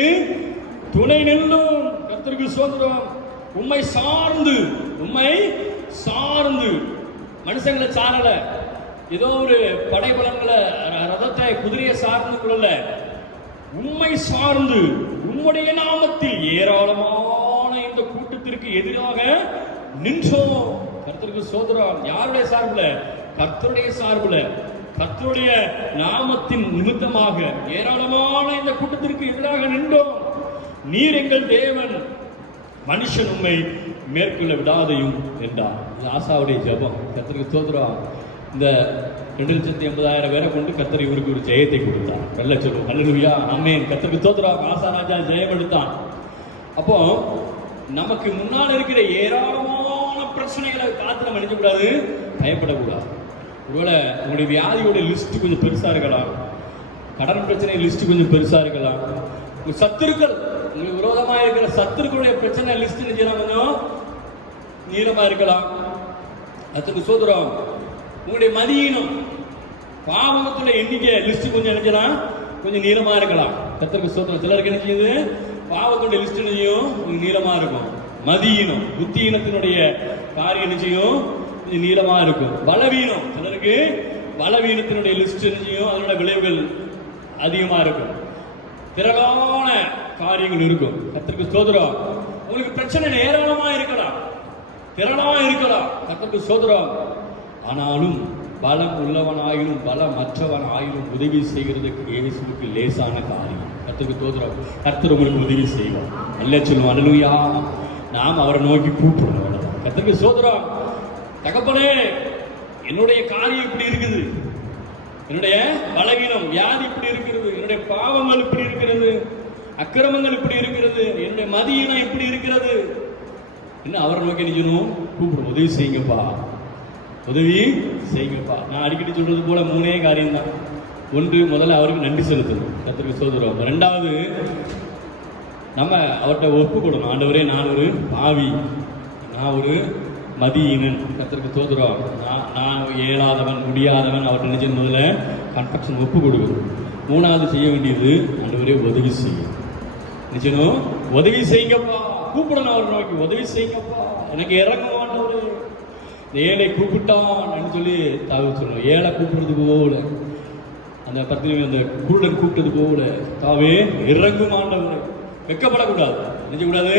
துணை நில்லும். கர்த்தருக்கு ஸ்தோத்திரம். உம்மை சார்ந்து மனுஷங்களை சாரல, ஏதோ ஒரு படைபலங்களை ரதத்தை குதிரையை சார்ந்து கொள்ளல, உம்மை சார்ந்து உம்முடைய நாமத்தில் ஏராளமான இந்த கூட்டத்திற்கு எதிராக நின்றோம். கர்த்தருக்கு ஸ்தோத்திரம். யாருடைய சார்புல? கர்த்தருடைய சார்புல, கர்த்தருடைய நாமத்தின் நிமித்தமாக ஏராளமான இந்த கூட்டத்திற்கு எதிராக நின்றோம். நீர் எங்கள் தேவன், மனுஷன் உண்மை மேற்கொள்ள விடாதையும் என்றார். ஆசாவுடைய ஜெபம். கர்த்தருக்கு ஸ்தோத்திரம். இந்த 2,80,000 பேரை கொண்டு கர்த்தர் இவருக்கு ஒரு ஜெயத்தை கொடுத்தார். நல்ல சொல்லுவோம், ஹல்லேலூயா, ஆமென். கர்த்தருக்கு ஸ்தோத்திரம். ஆசா ராஜா ஜெயம் எடுத்தான். அப்போ நமக்கு முன்னால் இருக்கிற ஏராளமான பிரச்சனைகளை பார்த்து நம்ம நினைக்கக்கூடாது, பயப்படக்கூடாது. ஒருவேளை உங்களுடைய வியாதியோட லிஸ்ட் கொஞ்சம் பெருசா இருக்கலாம், கடன் பிரச்சனை லிஸ்ட் கொஞ்சம் பெருசா இருக்கலாம், உங்க சத்துருக்கள், உங்களுக்கு விரோதமாக இருக்கிற சத்துருக்களுடைய பிரச்சனை லிஸ்ட் கொஞ்சம் நீளமா இருக்கலாம். அதுக்கு சோதரம். உங்களுடைய மதியினம் பாவத்துல எண்ணிக்கை லிஸ்ட் கொஞ்சம் நினைச்சலாம், கொஞ்சம் நீளமா இருக்கலாம். கர்த்தருக்கு சோதரம். சிலருக்கு என்ன செய்யுது? பாவத்துடைய லிஸ்ட் நிச்சயம் கொஞ்சம் நீளமா இருக்கும். மதியினம், புத்தியினத்தினுடைய காரியம் நிச்சயம் கொஞ்சம் நீளமா இருக்கும். பலவீனம், சிலருக்கு பலவீனத்தினுடைய லிஸ்ட் நிச்சயம் அதனுடைய விளைவுகள் அதிகமா இருக்கும். திரளான காரியங்கள் இருக்கும். கர்த்தருக்கு ஸ்தோத்திரம். உங்களுக்கு பிரச்சனை ஏராளமா இருக்கலாம், திரளா இருக்கலாம். கர்த்தருக்கு ஸ்தோத்திரம். ஆனாலும் பலம் உள்ளவனாயிலும் பலமற்றவன் ஆயிலும் உதவி செய்கிறதுக்கு இயேசுவுக்கு லேசான காரியம். கர்த்தருக்கு ஸ்தோத்திரம். கர்த்தர் உங்களுக்கு உதவி செய்வார். நல்ல சொல்லுவோம், அல்லேலூயா. நாம் அவரை நோக்கி கூப்பிடணும். கர்த்தருக்கு ஸ்தோத்திரம். தகப்பனே, என்னுடைய காரியம் இப்படி இருக்குது, என்னுடைய பலவீனம் வியாதி இப்படி இருக்கிறது, என்னுடைய பாவங்கள் இப்படி இருக்கிறது, அக்கிரமங்கள் இப்படி இருக்கிறது, என்னுடைய மதியினம் இப்படி இருக்கிறது. என்ன அவரை நோக்கி நிக்கணும், கூப்பிடும், உதவி செய்யுங்கப்பா, உதவி செய்யுங்கப்பா. நான் அடிக்கடி சொல்றது போல 3 காரியம் தான். ஒன்று, முதல்ல அவருக்கு நன்றி செலுத்தணும். கர்த்தருக்கு ஸ்தோத்திரம். 2வது, நம்ம அவர்கிட்ட ஒப்பு கொடுக்கணும். ஆண்டவரே, நான் ஒரு பாவி, நான் ஒரு மதியினன். கர்த்தருக்கு ஸ்தோத்திரம். நான் இயலாதவன், முடியாதவன். அவர்கிட்ட நினைச்ச முதல்ல கன்ஃபெக்ஷன் ஒப்பு கொடுக்கணும். 3வது செய்ய வேண்டியது, ஆண்டவரே உதவி செய்யும். நிச்சயம் உதவி செய்யுங்கப்பா. கூப்பிடணும் அவர் நோக்கி, உதவி செய்யுங்கப்பா, எனக்கு இறங்க ஆண்டவரே. ஏழை கூப்பிட்டான்னு சொல்லி தாவி சொல்லணும். ஏழை கூப்பிடுறது போல, அந்த பத்திரி அந்த குருடன் கூப்பிட்டது போல, தாவே இறங்கும் ஆண்டவரே. வெக்கப்படக்கூடாது, நினைக்கக்கூடாது,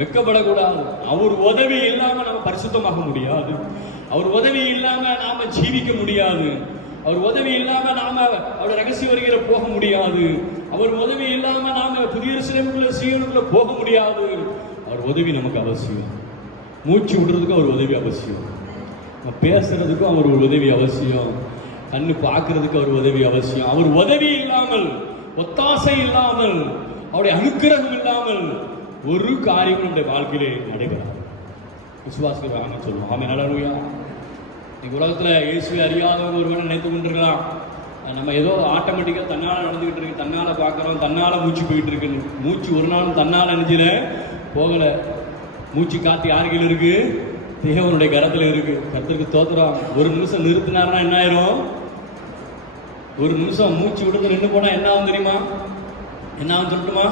வெக்கப்படக்கூடாது. அவர் உதவி இல்லாம நம்ம பரிசுத்தமாக முடியாது. அவர் உதவி இல்லாம நாம ஜீவிக்க முடியாது. அவர் உதவி இல்லாம நாம அவருடைய ரகசிய வருகிற போக முடியாது. அவர் உதவி இல்லாம நாம புதிய சிலைக்குள்ள சீனுக்குள்ள போக முடியாது. அவர் உதவி நமக்கு அவசியம். மூச்சு விடுறதுக்கும் அவர் உதவி அவசியம். பேசுறதுக்கும் அவர் ஒரு உதவி அவசியம். கண்ணு பார்க்கறதுக்கு அவர் உதவி அவசியம். அவர் உதவி இல்லாமல், ஒத்தாசை இல்லாமல், அவருடைய அனுக்கிரகம் இல்லாமல் ஒரு காரியம் நம்முடைய வாழ்க்கையிலே நடைபெறாது. விசுவாசிக்கிற ஆமென் சொல்லுவோம். ஆமென். அல்லேலூயா. இன்னைக்கு உலகத்தில் இயேசுவை அறியாதவங்க ஒருவனை நினைத்து கொண்டிருக்கலாம். நம்ம ஏதோ ஆட்டோமேட்டிக்காக தன்னால் நடந்துக்கிட்டு இருக்கு, தன்னால் பார்க்குறோம், தன்னால் மூச்சு போயிட்டு இருக்கு. மூச்சு ஒரு நாளும் தன்னால் நினைச்சில போகலை. மூச்சு காத்து யார் கையில் இருக்கு? தேவனுடைய கரத்தில் இருக்கு. கர்த்தருக்கு ஸ்தோத்திரம். ஒரு நிமிஷம் நிறுத்தினார்னா என்ன ஆயிரும்? ஒரு நிமிஷம் மூச்சு விடுறது நின்று போனால் என்ன ஆகும் தெரியுமா? என்ன ஆகும் சொல்லட்டுமா?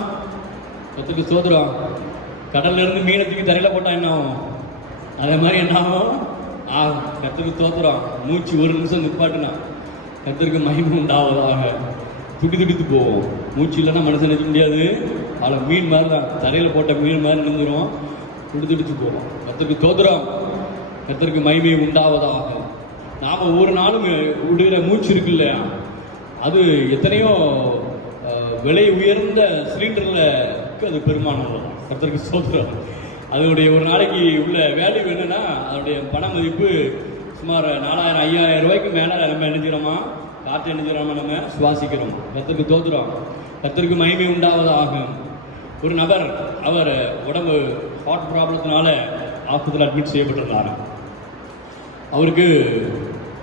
கர்த்தருக்கு ஸ்தோத்திரம். கடல்ல இருந்து மீனை தூக்கி தரையில் போட்டால் என்ன ஆகும்? அதே மாதிரி என்ன ஆகும்? கர்த்தருக்கு ஸ்தோத்திரம். மூச்சு ஒரு நிமிஷம் நிற்பாட்டுனா கர்த்தருக்கு மகிமை உண்டாவதாக. துடித்து போவோம். மூச்சு இல்லைன்னா மனுஷன் நிற்க முடியாது. அதில் மீன் மாதிரி தான், தரையில் போட்ட மீன் மாதிரி நின்றுடும், துடித்து போவோம். கர்த்தருக்கு ஸ்தோத்திரம். கர்த்தருக்கு மகிமை உண்டாவதாக. நாம் ஒவ்வொரு நாளும் விடுகிற மூச்சு இருக்கு இல்லையா, அது எத்தனையோ விலை உயர்ந்த சிலிண்டரில் அது பெருமானம். கர்த்தருக்கு ஸ்தோத்திரம். அதனுடைய ஒரு நாளைக்கு உள்ள வேல்யூ என்னன்னா, அதனுடைய பண மதிப்பு சுமார் 4000 5000 ரூபாய்க்கு மேலே நம்ம நினைக்கிறோமா, காற்று நினைக்கிறோமா, நம்ம சுவாசிக்கிறோம். கர்த்தருக்கு ஸ்தோத்திரம். கர்த்தருக்கு மகிமை உண்டாவதாக. ஒரு நபர், அவர் உடம்பு ஹார்ட் ப்ராப்ளத்தினால ஆஸ்பத்திரியில் அட்மிட் செய்யப்பட்டிருந்தார். அவருக்கு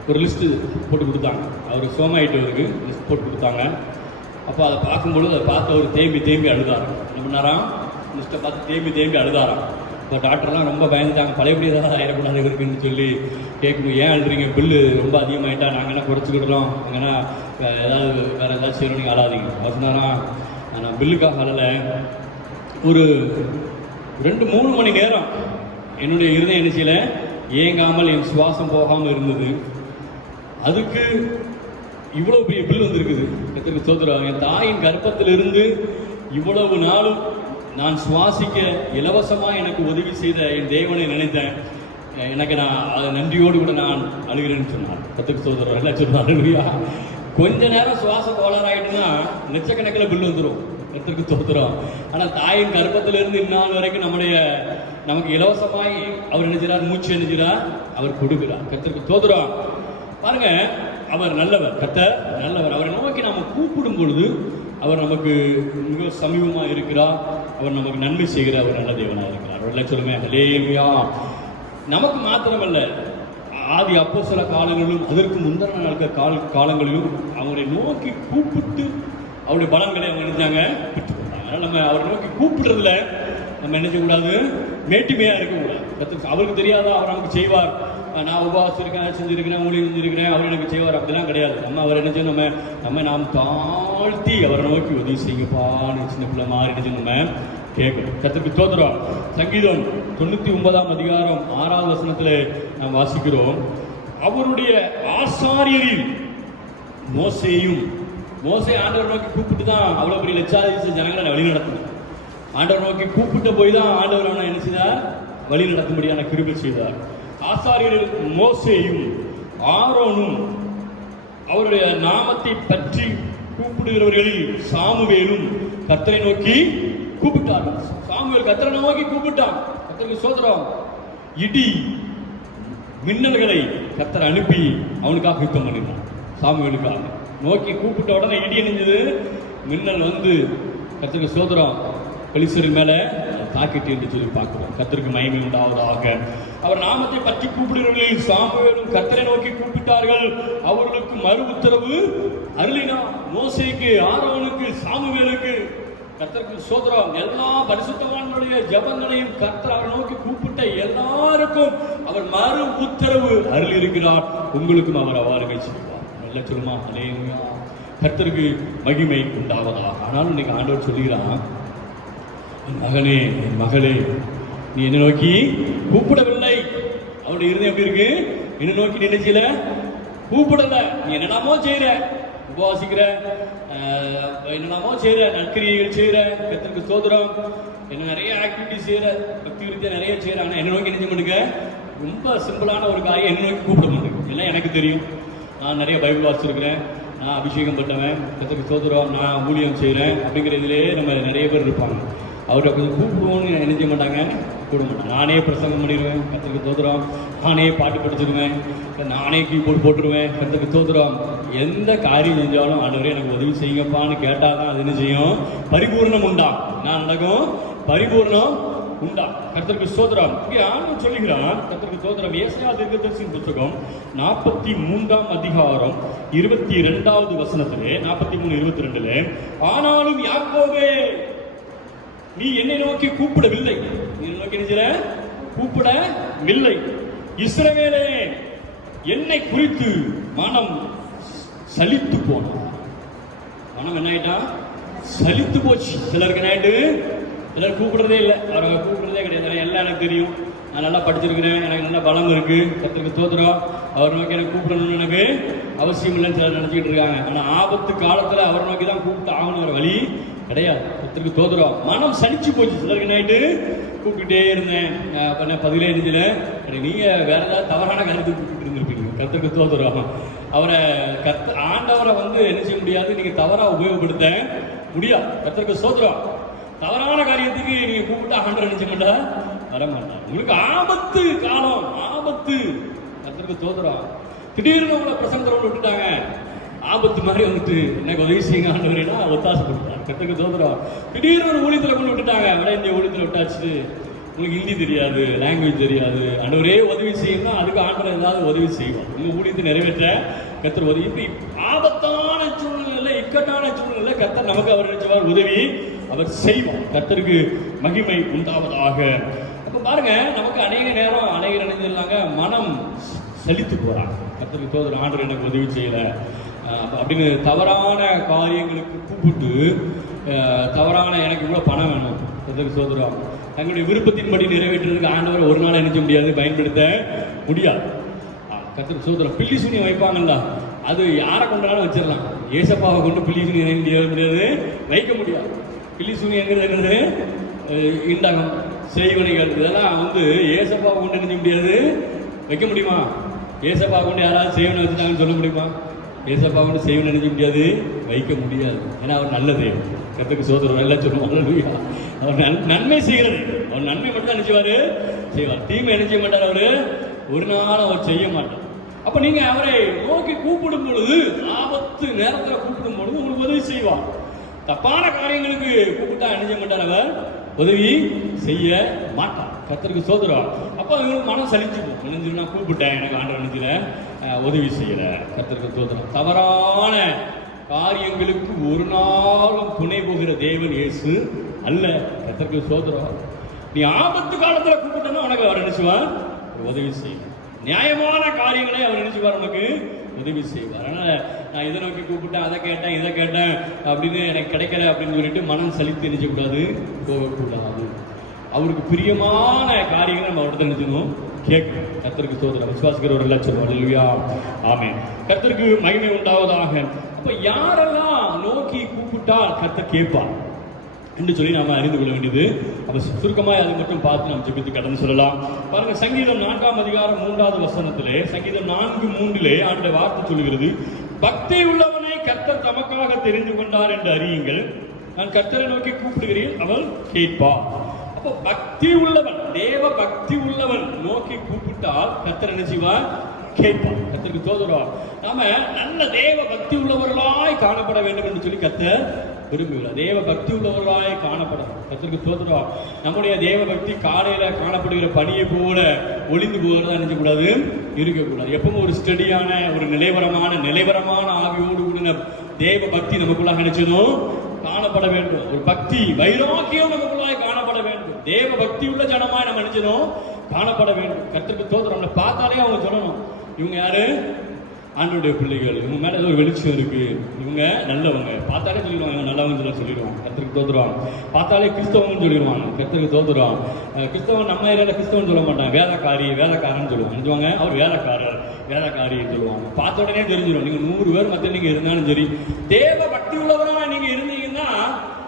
ஒரு லிஸ்ட்டு போட்டு கொடுத்தாங்க. அவர் சோமாயிட்டு அவருக்கு லிஸ்ட் போட்டு கொடுத்தாங்க. அப்போ அதை பார்க்கும்பொழுது அதை பார்த்து அவர் தேம்பி அழுதார். என்ன பண்ணாராம்? லிஸ்ட்டை பார்த்து தேம்பி அழுதாராம். இப்போ டாக்டர்லாம் ரொம்ப பயந்துட்டாங்க. பழையபடி ஏதாவது ஆயிடக்கூடாது இவருக்குன்னு சொல்லி கேட்கணும். ஏன் அழுதுறீங்க? பில்லு ரொம்ப அதிகமாகிட்டா நாங்கள் என்ன குறைச்சிக்கிடுறோம், அங்கன்னா ஏதாவது வேறு ஏதாவது செய்யணும், நீங்கள் அழாதீங்க. அவர் சொன்னாராம், நான் பில்லுக்காக அழலை. ஒரு 2-3 மணி நேரம் என்னுடைய இருதயம் என்ன செய்யலை, ஏங்காமல் என் சுவாசம் போகாமல் இருந்தது. அதுக்கு இவ்வளோ பெரிய பில் வந்திருக்குது. கர்த்தருக்கு ஸ்தோத்திரம். என் தாயின் கர்ப்பத்திலிருந்து இவ்வளவு நாளும் நான் சுவாசிக்க இலவசமாக எனக்கு உதவி செய்த என் தேவனை நினைத்தேன். எனக்கு நான் அதை நன்றியோடு கூட நான் அழுகிறேன்னு சொன்னார். கர்த்தருக்கு ஸ்தோத்திரம். என்ன சொன்னார்? கொஞ்ச நேரம் சுவாச கோளாறாயிட்டுன்னா லட்சக்கணக்கில் பில் வந்துடும். கர்த்தருக்கு ஸ்தோத்திரம். ஆனால் தாயின் கர்ப்பத்திலிருந்து இந்நாள் வரைக்கும் நமக்கு இலவசமாய் அவர் நினைக்கிறார், மூச்சு நினைக்கிறார், அவர் கொடுக்கிறார். கர்த்தருக்கு ஸ்தோத்திரம். பாருங்க, அவர் நல்லவர். கர்த்தர் நல்லவர். அவரை நோக்கி நாம் கூப்பிடும் பொழுது அவர் நமக்கு மிக சமீபமாக இருக்கிறார். அவர் நமக்கு நன்மை செய்கிற அவர் நல்ல தேவனாக இருக்கிறார். எல்லாம் சொல்லுமே ஹல்லேலூயா. நமக்கு மாத்திரமல்ல, ஆதி அப்போஸ்தல காலங்களிலும் அதற்கு முந்தின காலங்களிலும் அவரை நோக்கி கூப்பிட்டு அவருடைய பலன்களை அவங்க நினைச்சாங்க, பெற்றுக்கொண்டாங்க. அதனால் நம்ம அவரை நோக்கி கூப்பிடுறதுல நம்ம என்ன செய்யக்கூடாது, மேட்டுமையாக இருக்கக்கூடாது. அவருக்கு தெரியாதா அவர் நமக்கு செய்வார், நான் உபவாசிருக்கேன், செஞ்சிருக்கிறேன், ஊழியம் செஞ்சிருக்கிறேன், அவர் எனக்கு செய்வார், அப்படிலாம் கிடையாது. அவர் என்ன செய்யணும், நாம் தாழ்த்தி அவரை நோக்கி உதவி செய்யப்பான்னு சின்ன பிள்ளை மாதிரி என்ன நம்ம கேட்கணும். கர்த்தருக்கு ஸ்தோத்திரம். சங்கீதம் 99ஆம் அதிகாரம் 6வது வசனத்தில் நாம் வாசிக்கிறோம், அவருடைய ஆசாரியரில் மோசே ஆண்டவர் நோக்கி கூப்பிட்டு தான் அவ்வளோ பெரிய லட்சாதிபதி ஜனங்களை வழி நடத்தணும். ஆண்டவர் நோக்கி கூப்பிட்டு போய் தான் ஆண்டவர் அவனை என்ன செய்தார், வழி நடத்தும்படியான கிருபை செய்தார். ஆசாரியரில் மோசேயும் ஆரோனும் அவருடைய நாமத்தை பற்றி கூப்பிடுகிறவர்களில் சாமுவேலும் கர்த்தரை நோக்கி கூப்பிட்டார்கள். சாமுவேல் கர்த்தரை நோக்கி கூப்பிட்டான். கர்த்தருக்கு ஸ்தோத்திரம். இடி மின்னல்களை கர்த்தர் அனுப்பி அவனுக்காக யுத்தம் பண்ணினான். சாமுவேலுக்காக நோக்கி கூப்பிட்ட உடனே இடி அணிஞ்சது, மின்னல் வந்து கர்த்தருக்கு ஸ்தோத்திரம் பெலிஸ்தரின் மேல தாக்கிட்டு என்று சொல்லி பார்க்கிறோம். கர்த்தருக்கு மகிமை உண்டாவதாக. அவர் நாமத்தை பற்றி கூப்பிடுகிறவர்களில் சாமுவேலும் கர்த்தரை நோக்கி கூப்பிட்டார்கள். அவர்களுக்கு மறு உத்தரவு அருளினார். மோசேக்கு, ஆரோனுக்கு, சாமுவேலுக்கு. கர்த்தருக்கு ஸ்தோத்திரம். எல்லா பரிசுத்தவான்களுடைய ஜெபங்களையும் கர்த்தர் அவரை நோக்கி கூப்பிட்ட எல்லாருக்கும் அவர் மறு உத்தரவு அருள் இருக்கிறார். உங்களுக்கும் அவர் அவ்வாறு செய்வார். நல்ல சொல்லுமா, ஹல்லேலூயா. கர்த்தருக்கு மகிமை உண்டாவதாக. ஆனாலும் இன்னைக்கு ஆண்டவர் சொல்லுகிறான், என் மகனே, என் மகளே, நீ என்னை நோக்கி கூப்பிடவில்லை. அவருடைய இருதயம் எப்படி இருக்கு, என்னை நோக்கி நினைச்சல கூப்பிடல. நீ என்னெல்லாமோ செய்யற, உபவாசிக்கிற, என்னெல்லாமோ செய்யற, நற்கிரியைகள் செய்யற, கர்த்தருக்கு ஸ்தோத்திரம், என்ன நிறைய ஆக்டிவிட்டி செய்யற, பக்தி விருத்தியா நிறைய செய்யற. ஆனால் என்னை நோக்கி நினைச்ச மாட்டேங்க. ரொம்ப சிம்பிளான ஒரு காரியம், என்னை நோக்கி கூப்பிட மாட்டேங்க. எல்லாம் எனக்கு தெரியும். நான் நிறைய பைபிள் வாசிச்சிருக்கிறேன், நான் அபிஷேகம் பட்டவன், கர்த்தருக்கு ஸ்தோத்திரம், நான் ஊழியம் செய்கிறேன் அப்படிங்கிறதுலே நம்ம நிறைய பேர் இருப்பாங்க. அவரை கொஞ்சம் கூப்பிடுவோன்னு என்ன செய்ய மாட்டாங்க, கூட மாட்டாங்க. நானே பிரசங்கம் பண்ணிடுவேன், கர்த்தருக்கு ஸ்தோத்திரம், நானே பாட்டு படிச்சிடுவேன், நானே கீபோர்டு போட்டுருவேன், கர்த்தருக்கு ஸ்தோத்திரம். எந்த காரியம் செஞ்சாலும் ஆண்டவரே எனக்கு உதவி செய்யுங்கப்பான்னு கேட்டால் தான் அது என்ன செய்யும், பரிபூர்ணம் உண்டா. நான் நடக்கும், பரிபூர்ணம் உண்டா. கர்த்தருக்கு ஸ்தோத்திரம். ஆண்டவர் சொல்லுகிறான், கர்த்தருக்கு ஸ்தோத்திரம். ஏசாயா தீர்க்கதரிசியின் புத்தகம் 43ஆம் அதிகாரம் 22வது வசனத்திலே, 43:22, ஆனாலும் யாக்கோபே நீ என்னை நோக்கி கூப்பிடவில்லை, நீ நோக்கி நினைக்கிற கூப்பிடவில்லை, இஸ்ரவேலே என்னை குறித்து மனம் சலித்து போனான். மனம் என்ன ஆயிட்டா, சலித்து போச்சு. சிலருக்கு என்ன ஆயிட்டு, சிலர் கூப்பிடுறதே இல்லை, அவரை கூப்பிடுறதே கிடையாது. எல்லாம் எனக்கு தெரியும், நான் நல்லா படிச்சிருக்கிறேன், எனக்கு நல்ல பலம் இருக்கு, கர்த்தருக்கு ஸ்தோத்திரம், அவர் நோக்கி எனக்கு கூப்பிடணும்னு எனக்கு அவசியம் இல்லைன்னு சிலர் நினைச்சிட்டு இருக்காங்க. ஆனால் ஆபத்து காலத்தில் அவரை நோக்கி தான் கூப்பிட்டு ஆகணும், ஒரு வழி கிடையாது. கர்த்தருக்கு ஸ்தோத்திரம். மனம் சலிச்சு போச்சு. சிலருக்கு நைட்டு கூப்பிட்டுட்டே இருந்தேன், பண்ண பதிலே இருந்துல, நீங்க வேற ஏதாவது தவறான கருத்து கூப்பிட்டு இருந்திருப்பீங்க. கர்த்தருக்கு ஸ்தோத்திரம். அவரை ஆண்டவரை என்ன செய்ய முடியாது, நீங்க தவறா உபயோகப்படுத்த முடியாது. கர்த்தருக்கு ஸ்தோத்திரம். தவறான காரியத்துக்கு நீங்க கூப்பிட்டு ஆண்டவர் நினைச்ச மாட்டா, வரமாட்டார். உங்களுக்கு ஆபத்து காலம், ஆபத்து. கர்த்தருக்கு ஸ்தோத்திரம். திடீர்னு உங்களை பிரசங்கத்தை விட்டுட்டாங்க, ஆபத்து மாதிரி வந்துட்டு எனக்கு உதவி செய்யுங்க ஆண்டவரேனா ஒத்தாசை கொடுத்தார். கர்த்தருக்கு ஸ்தோத்திரம். திடீர்னு ஒரு ஊழியத்தில் கொண்டு விட்டுட்டாங்க, வட இந்திய ஊழியத்தில் விட்டாச்சு, உங்களுக்கு ஹிந்தி தெரியாது, லாங்குவேஜ் தெரியாது, ஆண்டவரே உதவி செய்யணும்னா அதுக்கு ஆண்டவர் ஏதாவது உதவி செய்வோம். உங்க ஊழியத்தை நிறைவேற்ற கர்த்தர் உதவி. இப்படி ஆபத்தான சூழ்நிலை, இக்கட்டான சூழ்நிலை கர்த்தர் நமக்கு அவர் நினைச்சவார் உதவி அவர் செய்வோம். கர்த்தருக்கு மகிமை உண்டாவதாக. அப்ப பாருங்க, நமக்கு அநேக நேரம் அநேகர் நினைஞ்சிருந்தாங்க, மனம் சலித்து போறாங்க. கர்த்தருக்கு ஸ்தோத்திரம், ஆண்டவர் எனக்கு உதவி செய்யல அப்படின்னு தவறான காரியங்களுக்கு கூப்பிட்டு, தவறான எனக்கு இவ்வளோ பணம் வேணும், கர்த்தருக்கு ஸ்தோத்திரம், தங்களுடைய விருப்பத்தின்படி நிறைவேற்றுறதுக்கு ஆண்டவரை ஒரு நாள் நினைச்ச முடியாது, பயன்படுத்த முடியாது. கர்த்தருக்கு ஸ்தோத்திரம். பில்லி சூனியம் வைப்பாங்கல்ல, அது யாரை கொண்டாலும் வச்சிடலாம், ஏசப்பாவை கொண்டு பில்லி சூனியம் முடியாது, வைக்க முடியாது. பில்லி சூனியங்கிறது இண்டகம், செய்வனைகள், இதெல்லாம் ஏசப்பாவை கொண்டு நினைக்க முடியாது, வைக்க முடியுமா? ஏசப்பா கொண்டு யாராவது செய்வனை வச்சுட்டாங்கன்னு சொல்ல முடியுமா? ஏசப்பா கொண்டு செய்வனை நினைக்க முடியாது, வைக்க முடியாது. ஏன்னா அவர் நல்லது. கர்த்தருக்கு ஸ்தோத்திரம். நல்லா சொல்லுவாங்க, அவர் நன்மை செய்கிறது, அவர் நன்மை மட்டும் தான் நினைச்சுவாரு செய்வார், தீமை நினைச்ச மாட்டார் அவரு, ஒரு நாள் அவர் செய்ய மாட்டார். அப்ப நீங்க அவரை நோக்கி கூப்பிடும் பொழுது, ஆபத்து நேரத்தில் கூப்பிடும் பொழுது உங்களுக்கு உதவி செய்வார். தப்பான காரியங்களுக்கு கூப்பிட்டா நினைச்ச மாட்டார், அவர் உதவி செய்ய மாட்டார். கர்த்தருக்கு ஸ்தோத்திரம். அப்போ இவங்களுக்கு மனம் சலிச்சு போகும். நான் கூப்பிட்டேன், எனக்கு ஆண்டவர் நினைச்சில உதவி செய்யல. கர்த்தருக்கு ஸ்தோத்திரம். தவறான காரியங்களுக்கு ஒரு நாளும் துணை போகிற தேவன் இயேசு அல்ல. கர்த்தருக்கு ஸ்தோத்திரம். நீ ஆபத்து காலத்தில் கூப்பிட்டா உனக்கு அவர் நினைச்சுவார், உதவி செய்வார். நியாயமான காரியங்களை அவர் நினைச்சுவார், உனக்கு உதவி செய்வார். அதனால நான் இதை நோக்கி கூப்பிட்டேன், அதை கேட்டேன், இதை கேட்டேன் அப்படின்னு எனக்கு கிடைக்கல அப்படின்னு சொல்லிட்டு மனம் சலித்து நினைச்சக்கூடாது, போகக்கூடாது. அவருக்கு பிரியமான காரியங்களை நம்ம அவர்கிட்ட நினைச்சணும், கேட்கணும். கர்த்தருக்கு ஸ்தோத்திரம். விசுவாசிக்கிறவர்கள் சொல்லுவார், அல்லேலூயா, ஆமென். கர்த்தருக்கு மகிமை உண்டாவதாக. அப்ப யாரெல்லாம் நோக்கி கூப்பிட்டால் கர்த்தர் கேட்பார் என்று சொல்லி நாம அறிந்து கொள்ள வேண்டியது. அப்ப சுருக்கமாக அதை மட்டும் பார்த்து நாம் ஜெபித்து கடந்து சொல்லலாம். பாருங்க, சங்கீதம் 4ஆம் அதிகாரம் 3வது வசனத்திலே, சங்கீதம் 4:3 ஆண்டவருடைய வார்த்தை சொல்லுகிறது, பக்தி உள்ளவனை கர்த்தர் தமக்காக தெரிந்து கொண்டார் என்று அறியுங்கள், நான் கர்த்தரை நோக்கி கூப்பிடுகிறேன், அவள் கேட்பார். அப்போ பக்தி உள்ளவன், தேவ பக்தி உள்ளவன் நோக்கி கூப்பிட்டால் கர்த்தர் என்ன செய்வார், கேட்பார். கர்த்தருக்கு ஸ்தோத்திரம். நாம நல்ல தேவ பக்தி உள்ளவர்களாய் காணப்பட வேண்டும் என்று சொல்லி கர்த்தர் விரும்புகிறார். தேவ பக்தி உள்ளவர்களாய் காணப்படும். கர்த்தருக்கு ஸ்தோத்திரம். நம்முடைய தேவ பக்தி காலையில காணப்படுகிற பணியை போல ஒளிந்து போகிறதா நினைக்கக்கூடாது, இருக்கக்கூடாது. எப்பவும் ஒரு ஸ்டடியான, ஒரு நிலைவரமான ஆவியோடு கூடின தேவ பக்தி நமக்குள்ளாக நினைச்சதும் காணப்பட வேண்டும். ஒரு பக்தி வைராக்கியம் நமக்குள்ளாக காணப்பட வேண்டும். தேவ பக்தி உள்ள ஜனமாய் நம்ம நினைச்சதும் காணப்பட வேண்டும். கர்த்தருக்கு ஸ்தோத்திரம். நம்மளை பார்த்தாலே அவங்க சொல்லணும், இவங்க யாரு, ஆண்டவருடைய பிள்ளைகள், இவங்க மேல ஏதோ ஒரு வெளிச்சம் இருக்கு, இவங்க நல்லவங்க. பார்த்தாலே சொல்லிடுவாங்க, இவங்க நல்லவங்க சொல்லிடுவாங்க. கர்த்தருக்கு ஸ்தோத்திரம். பார்த்தாலே கிறிஸ்தவங்கன்னு சொல்லிடுவாங்க. கர்த்தருக்கு ஸ்தோத்திரம். கிறிஸ்தவன் நம்ம ஏரியாவில் கிறிஸ்தவன் சொல்ல மாட்டாங்க, வேலைக்காரன்னு சொல்லுவாங்க. நினைச்சுவாங்க அவர் வேலைக்காரின்னு சொல்லுவாங்க. பார்த்த உடனே தெரிஞ்சிடும். நீங்க 100 பேர் மத்தியில் நீங்க இருந்தாலும் சரி, தேவ பக்தி உள்ளவராக நீங்க இருந்தீங்கன்னா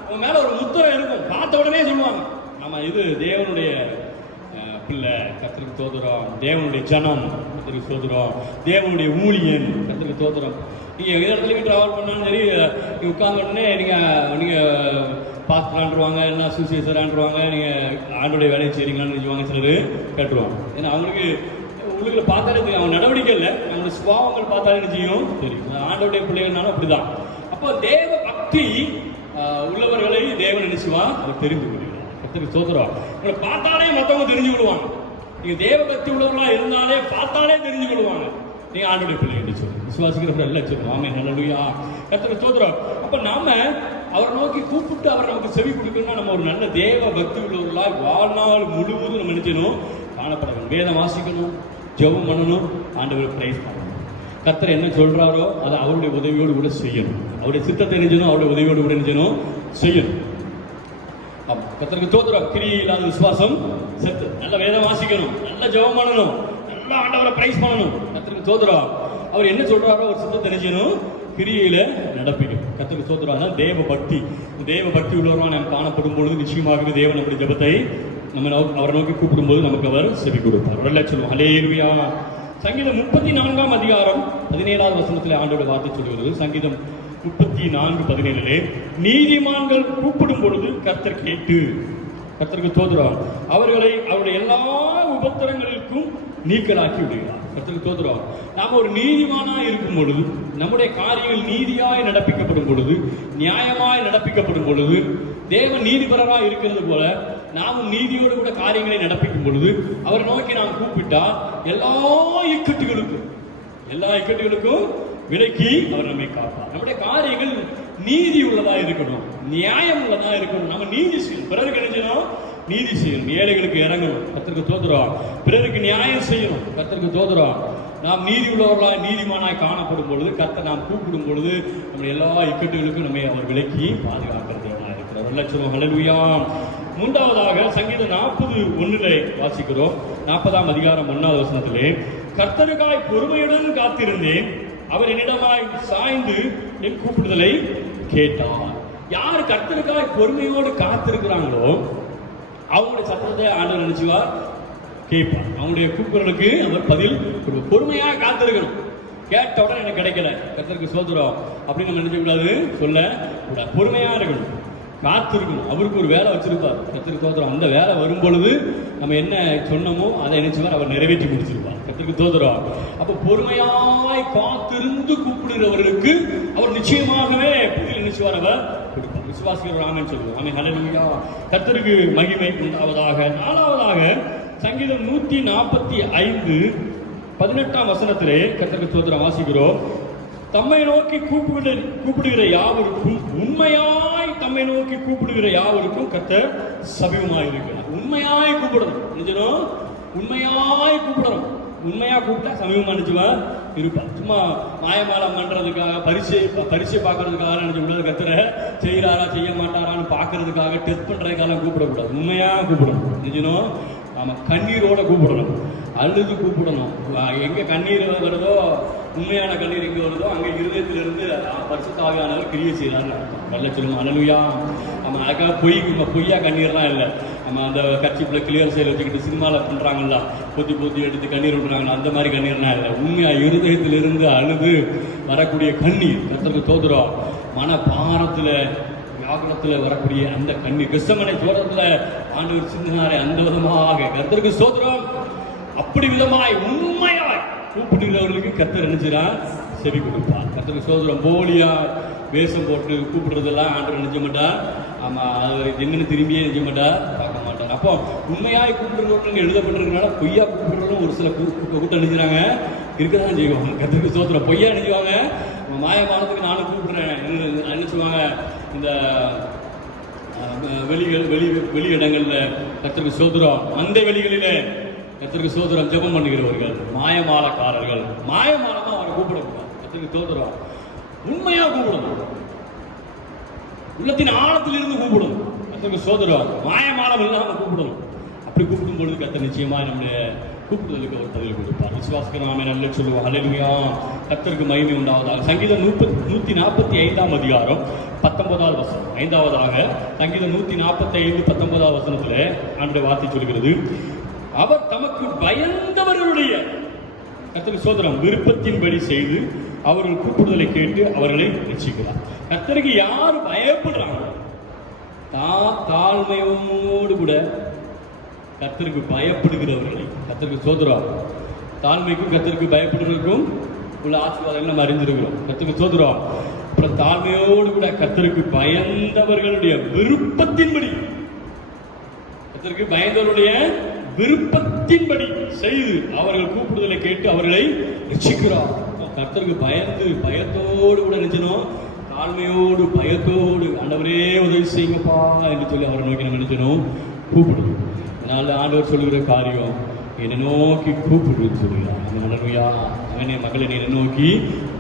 உங்க மேல ஒரு முத்திரம் இருக்கும். பார்த்த உடனே சொல்லுவாங்க, ஆமா இது தேவனுடைய பிள்ளை. கர்த்தருக்கு ஸ்தோத்திரம். தேவனுடைய ஜனம் கர்த்தருக்கு ஸ்தோத்திரம். தேவனுடைய ஊழியன், கர்த்தருக்கு ஸ்தோத்திரம். நீங்கள் எந்த இடத்துலையும் ட்ராவல் பண்ணாலும் சரி, நீங்கள் உட்கார்ந்தோடனே நீங்கள் பாஸ்டரான்ருவாங்க, எல்லாம் சுசேசரான்ருவாங்க, நீங்கள் ஆண்டோடைய வேலையை செய்கிறீங்களான்னு நினைச்சுவாங்க. சிலர் கேட்டுருவாங்க. ஏன்னா அவங்களுக்கு உள்ளுக்குள்ள பார்த்தாலே தெரியும், அவங்க நடவடிக்கை இல்லை, நம்மளோட சுபாவங்கள் பார்த்தாலே நிச்சயம் தெரியும். ஆண்டோடைய பிள்ளைகள்னாலும் அப்படிதான். அப்போ தேவ பக்தி உள்ளவர்களை தேவன் நினைச்சுவான், அவர் தெரிந்து கொள்கிறார். கர்த்தருக்கு ஸ்தோத்திரம். உங்களை பார்த்தாலே மற்றவங்க தெரிஞ்சு கொள்வாங்க. நீங்கள் தேவ பக்தி உள்ளவர்களாக இருந்தாலே பார்த்தாலே தெரிஞ்சு கொள்வாங்க நீங்கள் ஆண்டோடைய பிள்ளை என்று சொல்லி விசுவாசிக்கிறவர்கள் எல்லாம் சொல்லுவோம். ஆமென், ஹல்லேலூயா, கர்த்தருக்கு ஸ்தோத்திரம். அப்போ நாம அவரை நோக்கி கூப்பிட்டு அவர் நமக்கு செவி கொடுக்கணும்னா நம்ம ஒரு நல்ல தேவ பக்தி உள்ளவர்களாக வாழ்நாள் முழுவதும் நம்ம நினைச்சணும் காணப்பட வேண்டும். வேதம் வாசிக்கணும், ஜெபம் பண்ணணும், ஆண்டவரை பிரைஸ் பண்ணணும். கர்த்தர் என்ன சொல்றாரோ அதை அவருடைய உதவியோடு கூட செய்யணும். அவருடைய சித்தத்தை தெரிஞ்சணும், அவருடைய உதவியோடு கூட நினைச்சணும் செய்யணும். கர்த்தருக்கு ஸ்தோத்திரம். கிரியை இல்லாத விசுவாசம் செத்து. நல்ல வேதம் வாசிக்கணும், நல்ல ஜெபம் பண்ணணும், நல்ல ஆண்டவரை பிரைஸ் பண்ணணும். கர்த்தருக்கு ஸ்தோத்திரம். அவர் என்ன சொல்றாரோ அவர் சித்தத்தை தெரிஞ்சணும், கிரியையில நடப்பிக்கும். கர்த்தருக்கு ஸ்தோத்திரம். அதான் தேவ பக்தி. தேவ பக்தி உள்ளவராக நாம் காணப்படும் பொழுது நிச்சயமாகவே தேவன் நம்முடைய ஜெபத்தை நம்ம அவரை நோக்கி கூப்பிடும்போது நமக்கு அவர் செவி கொடுப்பார். வரல சொல்லுவோம். ஹல்லேலூயா. சங்கீதம் 34 அதிகாரம் 17வது வசனத்தில் ஆண்டோட வார்த்தை சொல்கிறது. சங்கீதம் 34:17 நீதிமான்கள் கூப்பிடும் பொழுது கர்த்தர் கேட்டு, கர்த்தருக்கு ஸ்தோத்திரம், அவர்களை அவருடைய எல்லா உபத்திரங்களுக்கும் நீக்கலாக்கி விடுகிறார். கர்த்தருக்கு ஸ்தோத்திரம். நாம் ஒரு நீதிமானாய் இருக்கும் பொழுது, நம்முடைய காரியங்கள் நீதியாய் நடப்பிக்கப்படும் பொழுது, நியாயமாய் நடப்பிக்கப்படும் பொழுது, தேவன் நீதிபரராக இருக்கிறது போல நாமும் நீதியோடு கூட காரியங்களை நடப்பிக்கும் பொழுது அவரை நோக்கி நாம் கூப்பிட்டா எல்லா இக்கட்டுகளுக்கும் விலக்கி அவர் நம்மை காப்பார். நம்முடைய காரியங்கள் நீதி உள்ளதா இருக்கணும், நியாயம் உள்ளதா இருக்கணும். நம்ம நீதி செய்யணும், பிறருக்கு நினைச்சணும், நீதி செய்யணும், ஏழைகளுக்கு இறங்கணும். கர்த்தருக்கு ஸ்தோத்திரம். பிறருக்கு நியாயம் செய்யணும். கர்த்தருக்கு ஸ்தோத்திரம். நாம் நீதி உள்ளவர்களாய் நீதிமானாய் காணப்படும் பொழுது, கர்த்தர் நாம் கூப்பிடும் பொழுது நம்முடைய எல்லா இக்கட்டுகளுக்கும் நம்மை அவர் விலக்கி பாதுகாக்கிறவர்களாக இருக்கிறார். லட்சம் ஹல்லேலூயா. மூன்றாவதாக சங்கீதம் 40:1 வாசிக்கிறோம். 40ஆம் அதிகாரம் 1வது வசனத்திலே, கர்த்தருக்காய் பொறுமையுடன் காத்திருந்தேன், அவர் என்னிடமாய் சாய்ந்து என் கூப்பிடுதலை கேட்டார். யார் கர்த்தருக்காய் பொறுமையோடு காத்திருக்கிறாங்களோ அவங்களுடைய சத்தத்தை ஆண்டவர் நினைச்சுவார், கேட்பார். அவங்களுடைய கூப்பிடுறதுக்கு அவர் பதில் கொடுப்பார். பொறுமையாக காத்திருக்கணும். கேட்ட உடனே எனக்கு கிடைக்கல, கர்த்தருக்கு ஸ்தோத்திரம் அப்படின்னு நம்ம நினைக்க கூடாது, சொல்ல கூடாது. பொறுமையா இருக்கணும், காத்திருக்கணும். அவருக்கு ஒரு வேலை வச்சிருப்பார். கர்த்தருக்கு ஸ்தோத்திரம். அந்த வேலை வரும் பொழுது நம்ம என்ன சொன்னமோ அதை நினைச்சுவார், அவர் நிறைவேற்றி முடிச்சிருப்பார். கர்த்தருக்கு ஸ்தோத்திரம். அப்போ பொறுமையாய் காத்திருந்து கூப்பிடுகிறவர்களுக்கு அவர் நிச்சயமாகவே பதில் நினைச்சுவார், அவர் கொடுப்பார். விசுவாசிகள் ஆமென் சொல்லுவோம். ஆமென், ஹல்லேலூயா. கர்த்தருக்கு மகிமை உண்டாவதாக. 4வதாக சங்கீதம் 145:18ஆம் வசனத்திலே கர்த்தருக்கு ஸ்தோத்திரம் வாசிக்கிறோம். தம்மை நோக்கி கூப்பிடுகிற யாவருக்கும், உண்மையாய் தம்மை நோக்கி கூப்பிடுகிற யாவருக்கும் கர்த்தர் சமீபமாய் இருக்கிறார். உண்மையாய் கூப்பிடணும், நினைச்சணும், உண்மையாய் கூப்பிடணும். உண்மையா கூப்பிட்டா சமீபமா நினைச்சுவா இருப்பார். சும்மா மாயமாலம் பண்றதுக்காக, பரிசை பார்க்கறதுக்காக நினைச்ச கூடாது. கர்த்தரை செய்யறாரா செய்ய மாட்டாரான்னு பார்க்கறதுக்காக, டெஸ்ட் பண்றதுக்காக கூப்பிடக்கூடாது. உண்மையா கூப்பிடணும், நினைச்சணும். நாம கண்ணீரோட கூப்பிடணும், அழுது கூப்பிடணும். எங்க கண்ணீர் வருதோ, உண்மையான கண்ணீர் எங்க வருதோ அங்கே இருதயத்திலிருந்து பரிசுத்த ஆவியானவர் கிரியை செய்யறாருன்னு நல்ல சொல்லுவோம். ஹல்லேலூயா. நம்ம அதுக்காக பொய்யா கண்ணீர்லாம் இல்லை. நம்ம அந்த கட்சிக்குள்ள கிளியர் செயல் வச்சுக்கிட்டு சினிமாவில் பண்றாங்கல்ல, பொத்தி எடுத்து கண்ணீர் விடுறாங்கல்ல, அந்த மாதிரி கண்ணீர்லாம் இல்லை. உண்மையா இருதயத்திலிருந்து அழுது வரக்கூடிய கண்ணீர். கர்த்தருக்கு ஸ்தோத்திரம். மன பாரத்துல வியாகுலத்துல வரக்கூடிய அந்த கண்ணீர், கெத்செமனே தோட்டத்துல ஆண்டவர் சிந்தினாரே, அந்த விதமாக கர்த்தருக்கு ஸ்தோத்திரம். அப்படி விதமாய் உண்மையாய் கூப்பிடுகிறவர்களுக்கு கர்த்தர் நினைச்சார், செவி கொடுப்பார். கர்த்தருக்கு ஸ்தோத்திரம். போலியா வேஷம் போட்டு கூப்பிடுறதெல்லாம் ஆண்டவர் நினைச்ச மாட்டார். ஆமா, அது என்னன்னு திரும்பியே நினைச்ச மாட்டார், பார்க்க மாட்டார். அப்போ உண்மையாய் கூப்பிடுறவர்கள் எழுதப்பட்டிருக்கனால பொய்யா கூப்பிடுறவங்களும் ஒரு சில கூட்டம் நினைச்சாங்க, இருக்கதான் செய்வாங்க. கர்த்தருக்கு ஸ்தோத்திரம். பொய்யா நினைச்சுவாங்க, மாயமானதுக்கு நானும் கூப்பிடுறேன் நினைச்சுவாங்க. இந்த வெளி இடங்கள்ல கர்த்தருக்கு ஸ்தோத்திரம், அந்த வெளிகளில கர்த்தருக்கு ஸ்தோத்திரம் ஜெபம் பண்ணுகிறவர்கள் மாயமாலக்காரர்கள். மாயமாலமா அவரை கூப்பிடக்கூடாது. கர்த்தருக்கு ஸ்தோத்திரம். உண்மையா கூப்பிடணும், உள்ளத்தின் ஆழத்தில் இருந்து கூப்பிடணும். கர்த்தருக்கு ஸ்தோத்திரம். மாயமாலம் இல்லாம கூப்பிடணும். அப்படி கூப்பிடும் பொழுது கர்த்தர் நிச்சயமா நம்முடைய கூப்பிடுதலுக்கு அவர் பதில் கொடுப்பார். விசுவாசிக்கிற நாமே நல்ல சொல்லுவோம். ஹல்லேலூயா. கர்த்தருக்கு மகிமை உண்டாவதாக. சங்கீதம் 145ஆம் அதிகாரம் 19வது வசனம். 5வதாக சங்கீதம் 145:19வது வசனத்தில் ஆண்டவருடைய வார்த்தை சொல்கிறது, அவர் தமக்கு பயந்தவர்களுடைய கர்த்தருக்கு சோதரம் விருப்பத்தின்படி செய்து அவர்கள் கூப்பிடுதலை கேட்டு அவர்களை ரட்சிக்கிறார். கர்த்தருக்கு யார் பயப்படுறாங்க? தாழ்மையோடு கூட கர்த்தருக்கு பயப்படுகிறவர்களை. கர்த்தருக்கு சோதரம். தாழ்மைக்கும் கர்த்தருக்கு பயப்படுவதற்கும் உள்ள ஆசீர்வாதங்கள் நம்ம அறிந்திருக்கிறோம். கர்த்தருக்கு சோதரம். அப்புறம் தாழ்மையோடு கூட கர்த்தருக்கு பயந்தவர்களுடைய விருப்பத்தின்படி, கர்த்தருக்கு பயந்தவருடைய விருப்பத்தின்படி செய்து அவர்கள் கூப்பிடுதலை கேட்டு அவர்களை ரட்சிக்கிறார். கர்த்தருக்கு பயந்து பயத்தோடு கூட நினைச்சணும், தாழ்மையோடு பயத்தோடு ஆண்டவரே உதவி செய்யுங்கப்பா என்று சொல்லி அவரை நோக்கி நம்ம நினைச்சணும் கூப்பிடுவோம். அதனால ஆண்டவர் சொல்லுகிற காரியம் என்னை நோக்கி கூப்பிடுன்னு சொல்லுகிறார். அந்த மனமையா அவனே மகளை என்னை நோக்கி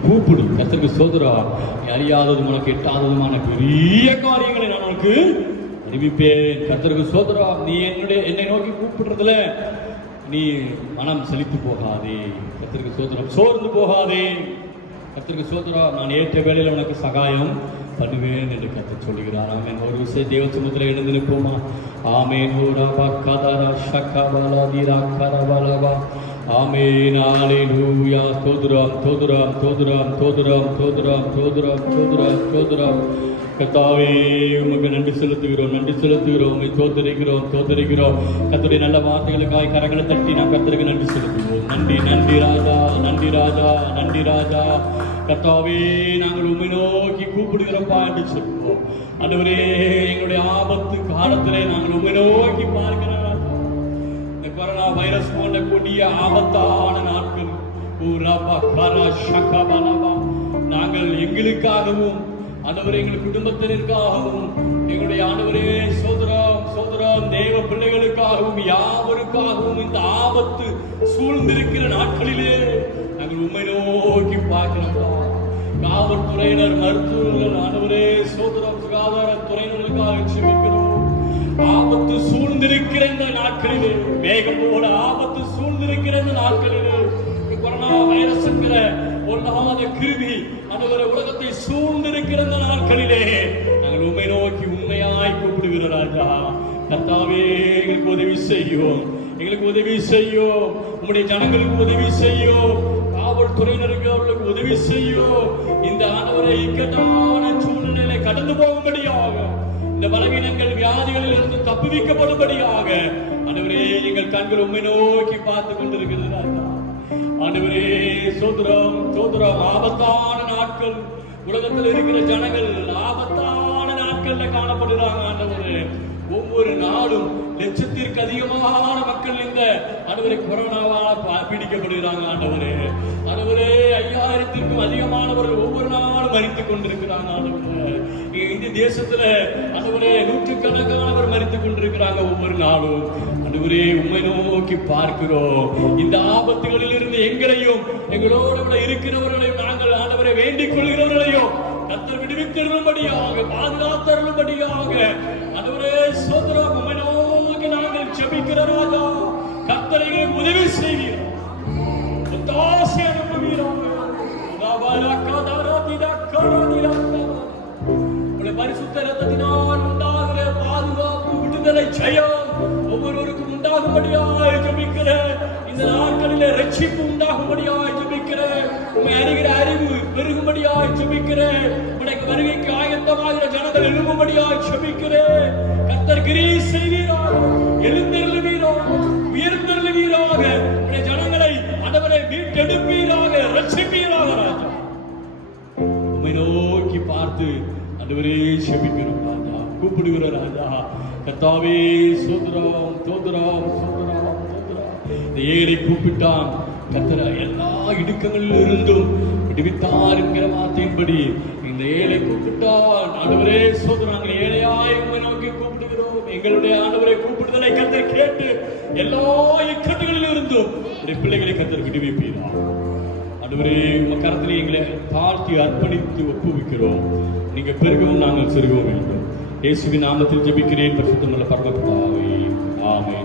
கூப்பிடு. கர்த்தருக்கு சோதரம். அறியாததும் உனக்கு எட்டாததுமான பெரிய காரியங்களை நான் உனக்கு அறிவிப்பேன். கர்த்தருக்கு சோதரம். நீ என்னை நோக்கி கூப்பிடுறதுல நீ மனம் செழித்து போகாதே. கர்த்தருக்கு சோதரம். சோர்ந்து போகாதே. கர்த்தருக்கு சோதரம். நான் ஏற்ற வேளையில் உனக்கு சகாயம் பண்ணுவேன் என்று கர்த்தர் சொல்லுகிறார். ஆமென். ஒரு விஷயம் தேவ சமுத்திரம் எழுந்து நிற்போமா? ஆமென். ஆமென். ஹல்லேலூயா. ஸ்தோத்திரம் ஸ்தோத்திரம் ஸ்தோத்திரம் ஸ்தோத்திரம் ஸ்தோத்திரம் ஸ்தோத்திரம் ஸ்தோத்திரம் ஸ்தோத்திரம். கர்த்தாவே உமக்கு நன்றி செலுத்துகிறோம், நன்றி செலுத்துகிறோம், உம்மை ஸ்தோத்திரிக்கிறோம், ஸ்தோத்திரிக்கிறோம். கர்த்தருடைய நல்ல வார்த்தைகளுக்காக கரங்களை தட்டி நாம் கர்த்தருக்கு நன்றி செலுத்துவோம். நன்றி நன்றி ராஜா, நன்றி ராஜா, நன்றி ராஜா. கர்த்தாவே நாங்கள் உம்மை நோக்கி கூப்பிடுகிறோம்ப்பா என்று சொல்லுவோம். ஆண்டவரே எங்களுடைய ஆபத்து காலத்திலே நாங்கள் உம்மை நோக்கி பார்க்கிறோம். இந்த கொரோனா வைரஸ் போன்ற கொடிய ஆபத்தான நாட்கள் நாங்கள் எங்களுக்காகவும் ஆண்டவரே எங்கள் குடும்பத்தினருக்காகவும் எங்களுடைய ஆண்டவரே சோதரம் சோதரம் தேவ பிள்ளைகளுக்காகவும் யாவருக்காகவும் இந்த ஆபத்து சூழ்ந்திருக்கிற நாட்களிலே நாங்கள் உம்மை நோக்கி பார்க்கிறோம். காவல்துறையினர், மருத்துவர்கள், ஆண்டவரே சோதரம் சுகாதாரத்துறையினருக்காக செபிக்கிறோம். ஆபத்து சூழ்ந்திருக்கிற இந்த நாட்களிலே, வேகம் போல ஆபத்து சூழ்ந்திருக்கிற இந்த நாட்களிலே கொரோனா வைரஸ் என்கிற ஒன்றாத கிருமி ஆண்டவரே உலகத்தை சூழ்ந்திருக்கிற இந்த நாட்களிலே நாங்கள் உம்மை நோக்கி உண்மையாய் கூப்பிடுகிற ராஜா. கர்த்தாவே எங்களுக்கு உதவி செய்யும், எங்களுக்கு உதவி செய்யும், உம்முடைய ஜனங்களுக்கு உதவி செய்யும், காவல்துறையினருக்கு அவர்களுக்கு உதவி செய்யும். இந்த ஆண்டவரை இக்கட்டான சூழ்நிலையை கடந்து போகும்படியாக, இந்த பலவீனங்கள் வியாதிகளில் இருந்து தப்புவிக்கப்படும்படியாக ஆண்டவரே எங்கள் கண்கள் உம்மை நோக்கி பார்த்து கொண்டிருக்கிறது ராஜா. ஆண்டவரே சோதரம் சோதரம். ஆபத்தான நாட்கள் உலகத்தில் இருக்கிற ஜனங்கள் ஆபத்தான நாட்கள்ல காணப்படுறாங்க. ஆண்டவரே ஒவ்வொரு நாளும் லட்சத்திற்கு அதிகமான மக்கள் இந்த ஆண்டவரே கொரோனாவால் பீடிக்கப்படுகிறாங்க. ஆண்டவரே ஆண்டவரே 5000க்கும் அதிகமானவர்கள் ஒவ்வொரு நாளும் மரித்துக் கொண்டிருக்கிறாங்க. ஆண்டவரே இந்த தேசத்துல ஆண்டவரே நூற்றுக்கணக்கானவர் மரித்துக் கொண்டிருக்கிறாங்க ஒவ்வொரு நாளும். ஆண்டவரே உம்மை நோக்கி பார்க்கிறோம். இந்த ஆபத்துகளில் இருந்து எங்களையும் எங்களோடு கூட இருக்கிறவர்களையும் நாங்கள் ஆண்டவரை வேண்டிக் கொள்கிறவர்களையும் கர்த்தர் விடுவித்தருளும்படியாக, பாதுகாத்தருளும்படியாக ஆண்டவரே சோதரம் உம்மை நோக்கி நாங்கள் ஜெபிக்கிற ராஜா. கர்த்தர் எங்களுக்கு உதவி செய்வீர், ஒத்தாசை அனுப்புவீராக. பரிசுத்த இரத்தத்தினால் உண்டாகிற பாதுகாப்பு, விடுதலை, ஜெயம் ஒவ்வொருவருக்கும் உண்டாகும்படியாய் ஜெபிக்கிறேன். இந்த நாட்களிலே ரட்சிப்பு உண்டாகும்படியாய் ஜெபிக்கிறேன். உம்மை அறிகிற அறிவு பெருகும்படியாய் ஜெபிக்கிறேன். உனக்கு வருகைக்கு ஆயத்தமாகிற ஜனங்கள் எழும்பும்படியாய் ஜெபிக்கிறேன். கர்த்தர் கிரியை செய்வீராக, எழுந்தருளுவீராக, உயர்ந்தருளுவீராக. உடைய ஜனங்களை ஆண்டவரை மீட்டெடுப்பீராக, ரட்சிப்பீராக ராஜா. உம்மை நோக்கி பார்த்து ஆண்டவரே செபிக்கிறோம் ராஜா, கூப்பிடுகிற ராஜா. கர்த்தாவே சோதரம் சோதரம் சோதரம் சோதரம். இந்த ஏழை கூப்பிட்டான் கர்த்தர் எல்லா இடுக்கங்களில் இருந்தும் விடுவித்தார் என்கிற வார்த்தையின்படி இந்த ஏழை கூப்பிட்டான். ஆண்டவரே சோதரம் ஏழையாய் உம்மை நோக்கி கூப்பிடுகிறோம். எங்களுடைய ஆண்டவரை கூப்பிடுதலை கர்த்தர் கேட்டு எல்லா இக்கட்டுகளில் இருந்தும் பிள்ளைகளை கர்த்தர் விடுவிப்பீரா. ஆண்டவரே உங்க கரத்திலே எங்களை தாழ்த்தி அர்ப்பணித்து ஒப்புவிக்கிறோம். நீங்க பெருகவும் நாங்கள் சிறுகவும் வேண்டும். இயேசுவின் நாமத்தில் ஜெபிக்கிறேன் பரிசுத்தமுள்ள பரமபிதாவே.